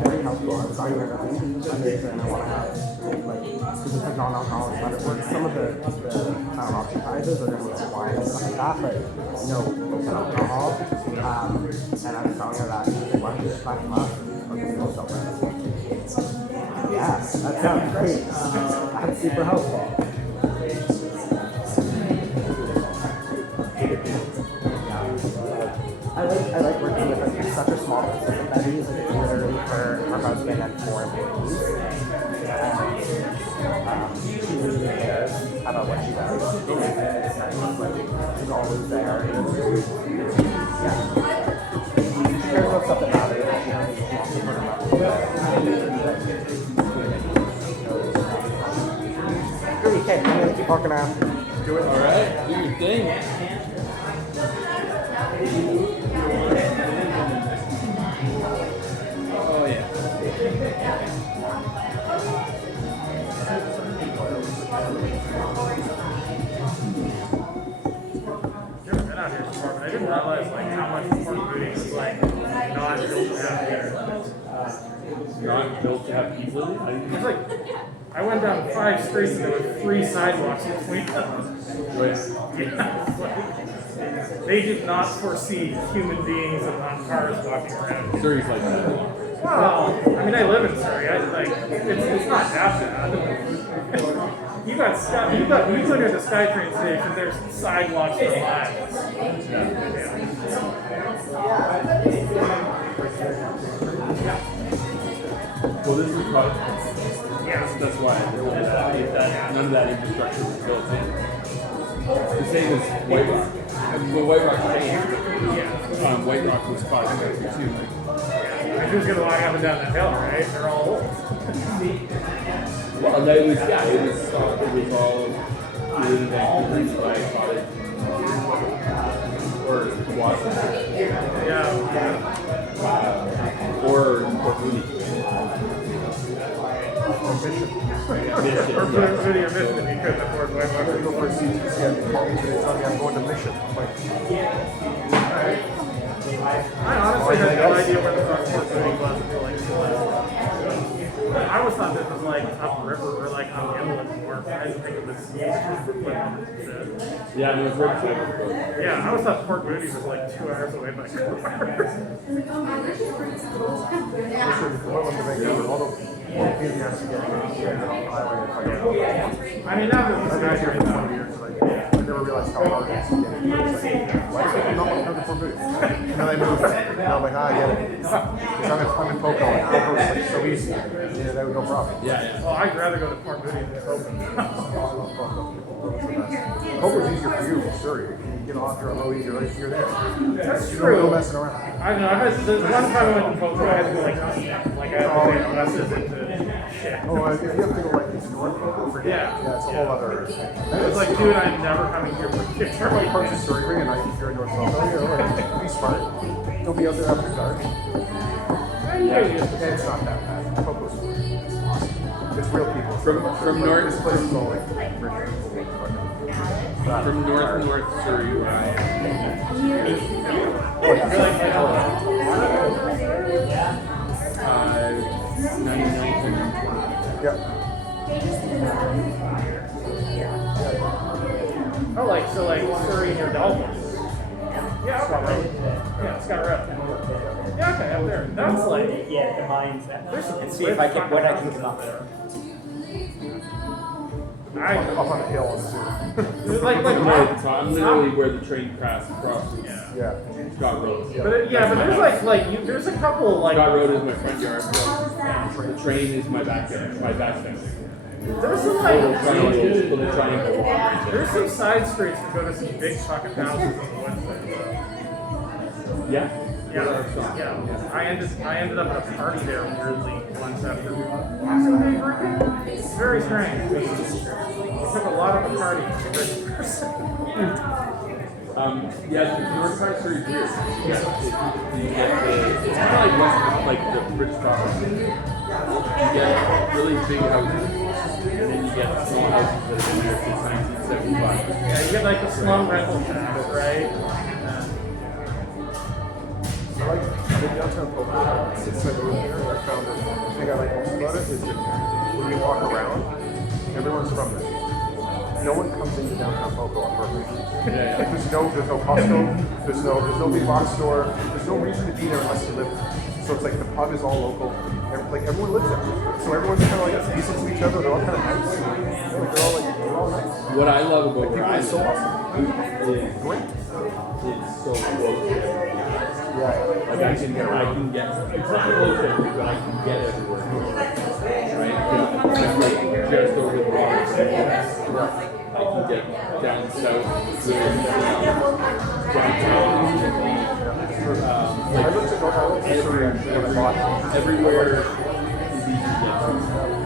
Very helpful. I'm sorry about that. And I want to have, like, because it's a non-alcoholic but some of the option prizes are going to be like wine and stuff like that, but no open alcohol. And I was telling her that, she's like, why don't you just buy them up? Okay, we'll sell them. Yeah, that sounds great. That's super helpful. I like working with like such a small business at Betty's. It's literally for her husband and 4 employees. She really cares about what she does. It's nice. Like, she's always there. Yeah. She cares about stuff that matters. She wants to put her up. Okay, I'm gonna keep walking around. Do it. All right. Do your thing. Oh yeah. I've been out here before, but I didn't realize like how much pork booty was like not built out here. not built to have people in it. It's like, I went down 5 streets and there were 3 sidewalks between them. Yeah, it's like, they did not foresee human beings and not cars walking around. Surrey's like that. Well, I mean, I live in Surrey. It's not that bad. You go near the SkyTrain station. There's sidewalks for miles. Well, this is probably, Yeah. that's why none of that infrastructure was built in. The same as White Rock. And when White Rock changed, White Rock was 5 minutes too. Who's gonna walk up and down that hill, right? They're all old. Well, it was all really Vancouver by college or Washington Yeah. or Moody. Or really a mission if you couldn't afford White Rock. I go for a CTC, they call me today, tell me I'm going to Mission. I'm like, I honestly had no idea where the fuck Port Moody was until like 2 months ago. I always thought this was like upriver or like on inland more. I didn't think it was Yeah, and it was right beside the road. Yeah, I always thought Port Moody was like 2 hours away by car. listen, one of them to Vancouver, all the pain in the ass to get on the highway. I mean, now that I've this been guy's here right for now. 20 years, like, I never realized how hard it is to get in. It's like, why do people not want to come to Fort Moody? And then I moved, and I'm like, I get it. Because I'm in Poco, and Poco is like so easy. Yeah, that was no problem. Yeah. Well, I'd rather go to Port Moody than Copen. Poco's easier for you from Surrey. You can get off here a little easier, right? You're there. That's You true. don't go messing around. I don't know. There's one time I went to Poco, I had to go like, I had to take buses into shit. Oh, if you have to go like this north Poco, forget it. Yeah. Yeah, it's a whole other thing. It's like, dude, I'm never coming here for Everybody parks in Surrey Ring, and I if you're in North Poco. Yeah, right. Be smart. Don't be out there after dark. It's not that bad. Poco's awesome. It's real people. From north, This place is all like from north Surrey, where I am. Oh, yeah. 99th and Yeah. Oh, like, so like Surrey near Dalton. Yeah, Scott Road. Yeah, Scott Road. Yeah, okay, up there. That's like, Yeah, the mines. there's some And see if I can what I can come up with. Up on the hill on Zoom. I'm literally where the train crosses Yeah. Scott Road. But there's there's a couple like Scott Road is my front yard. The train is my backyard, my back fence. there's some Little triangle. there's some side streets that go to some big fucking houses in the woods there. Yeah. Yeah. I ended up at a party there weirdly once after Boxing Day drinking. It's very strange. It took a lot of the party to be a rich person. Yeah, the north part is very weird. Yeah, it's kind of like west, like the British province. You get really big houses, and then you get small houses that have been there since 1975. Yeah, you get like the slum rental tax, right? I like the downtown Poco. Since I moved here, I found that the thing I like most about it is that when you walk around, everyone's from there. No one comes into downtown Poco on purpose. Yeah. Like there's no Costco, there's no big box store, there's no reason to be there unless you live there. So it's like the pub is all local. Everyone lives there. So everyone's kind of like decent to each other. They're all kind of nice. They're all nice. What I love about where I People are so live awesome. is so close. Yeah. Like I can get, it's not close to everywhere, but I can get everywhere. Right? I'm like just over the water. I can get down south to downtown. I looked at Surrey when I bought it. Everywhere is easy to get to.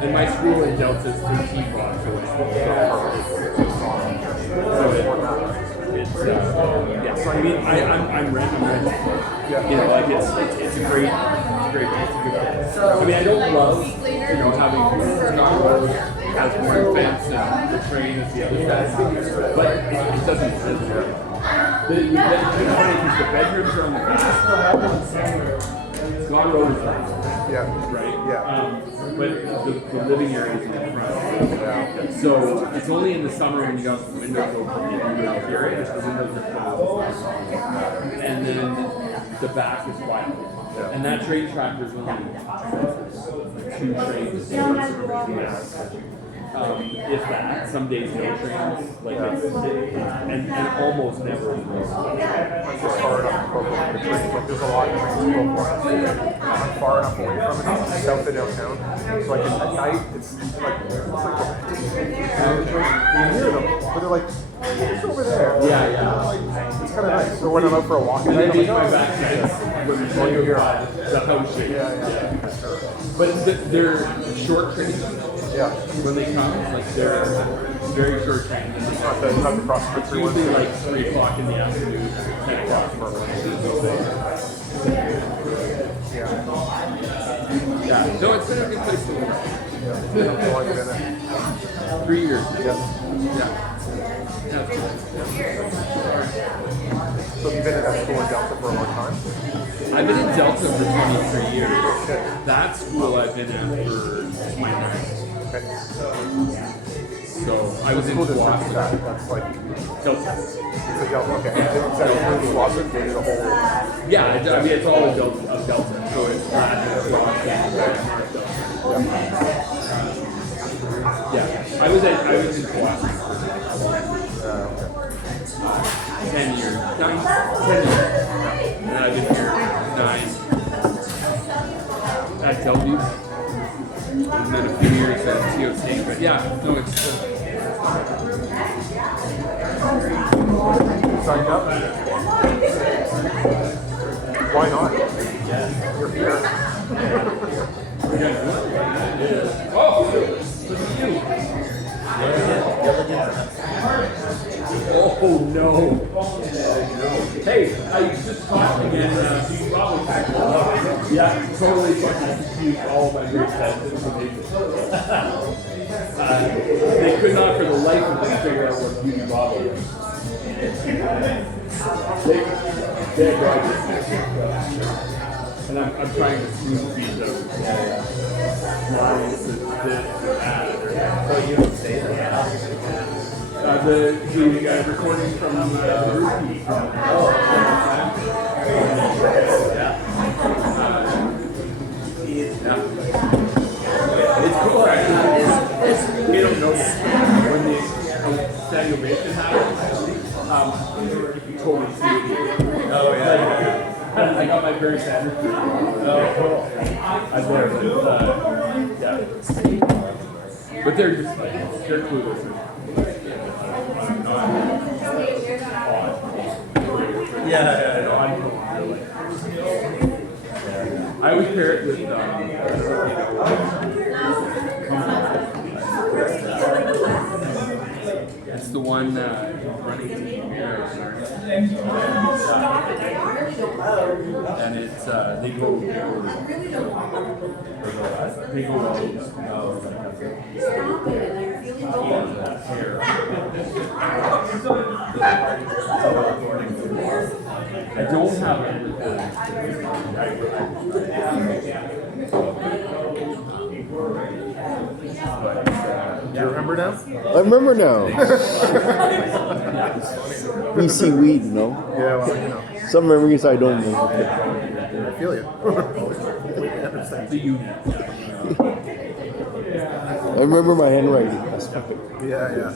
And my school in Delta is 13 blocks away. So I mean, I'm ready. Yeah. You know, like it's a great, it's a good place. I mean, I don't love, having Scott Road has one fence and the train is the other side, but it doesn't fit there. The bedrooms are on the back. Scott Road is right, Yeah. right? Yeah. But the living area is in the front. So it's only in the summer when you got the windows open that you really hear it. The windows are closed. And then the back is wild. And that train track, there's only 2 trains. If that, some days no trains, like and almost never. I'm just far enough to go for the trains. Like there's a lot of trains to go for. I'm far enough away from it, south of downtown. So like at night, it's like you hear them, but they're like, it's over there. Yeah. Like, it's kind of nice. So when I'm out for a walk at And night, they I'm make my like, back sense when oh, you you hear hear it. the house shake. Yeah. But they're short trains. Yeah. When they come, like they're very short trains. It's not the cross country ones. Usually like 3 o'clock in the afternoon, 10 o'clock. Yeah. No, it's been a good place to work. Yeah. How long have you been there? 3 years. Yeah. Yeah. So you've been at that school in Delta for a long time? I've been in Delta for 23 years. That school I've been at for 29. Okay. So I was in School district is Boston. that? That's like, Delta. it's a Delta, okay. Is that through Slauson? They do the whole, Yeah, I mean it's all in Delta. So it's Boston, yeah. I was in Boston. 10 years. 10 years. And I've been here 9 at Bellevue. And then a few years at TOC. But yeah, no, it's signed up? Why not? You're here. oh, look at you. Oh no. Hey, I just talked again. Yeah, totally fucking confused all of my group tests information. They could not for the life of them figure out what Beauty Bob was. They and I'm trying to smooth feed them. So you don't say that. The recording from the rookie. Yeah. It's cool actually. You don't know when the Samuel Mason happened. You totally see it. Oh yeah. I got my Barry Sanders. Oh, cool. I'm there, yeah. But they're just like, they're clueless. Yeah. I always pair it with, it's the one running and it's they go I don't have it recording. Do you remember now? I remember now. We see weed, no? Yeah, well, you know. Some memories I don't know. I feel you. The union. I remember my handwriting. Yeah.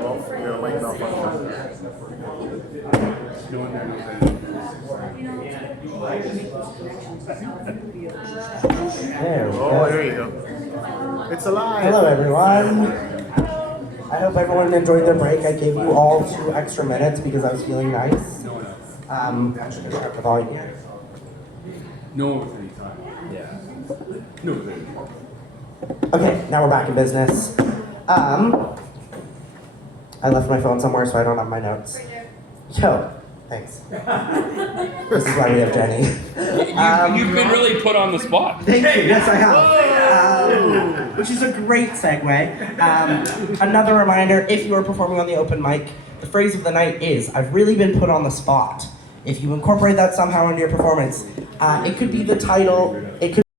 Well, we're gonna make it off. There we Oh, go. there you go. It's alive. Hello, everyone. I hope everyone enjoyed their break. I gave you all 2 extra minutes because I was feeling nice. I should have checked the volume. No one was any time. Yeah. No one was any time. Okay, now we're back in business. I left my phone somewhere, so I don't have my notes. Yo, thanks. This is why we have Jenny. You've been really put on the spot. Thank you. Yes, I have. which is a great segue. Another reminder, if you are performing on the open mic, the phrase of the night is, I've really been put on the spot. If you incorporate that somehow into your performance, it could be the title, it could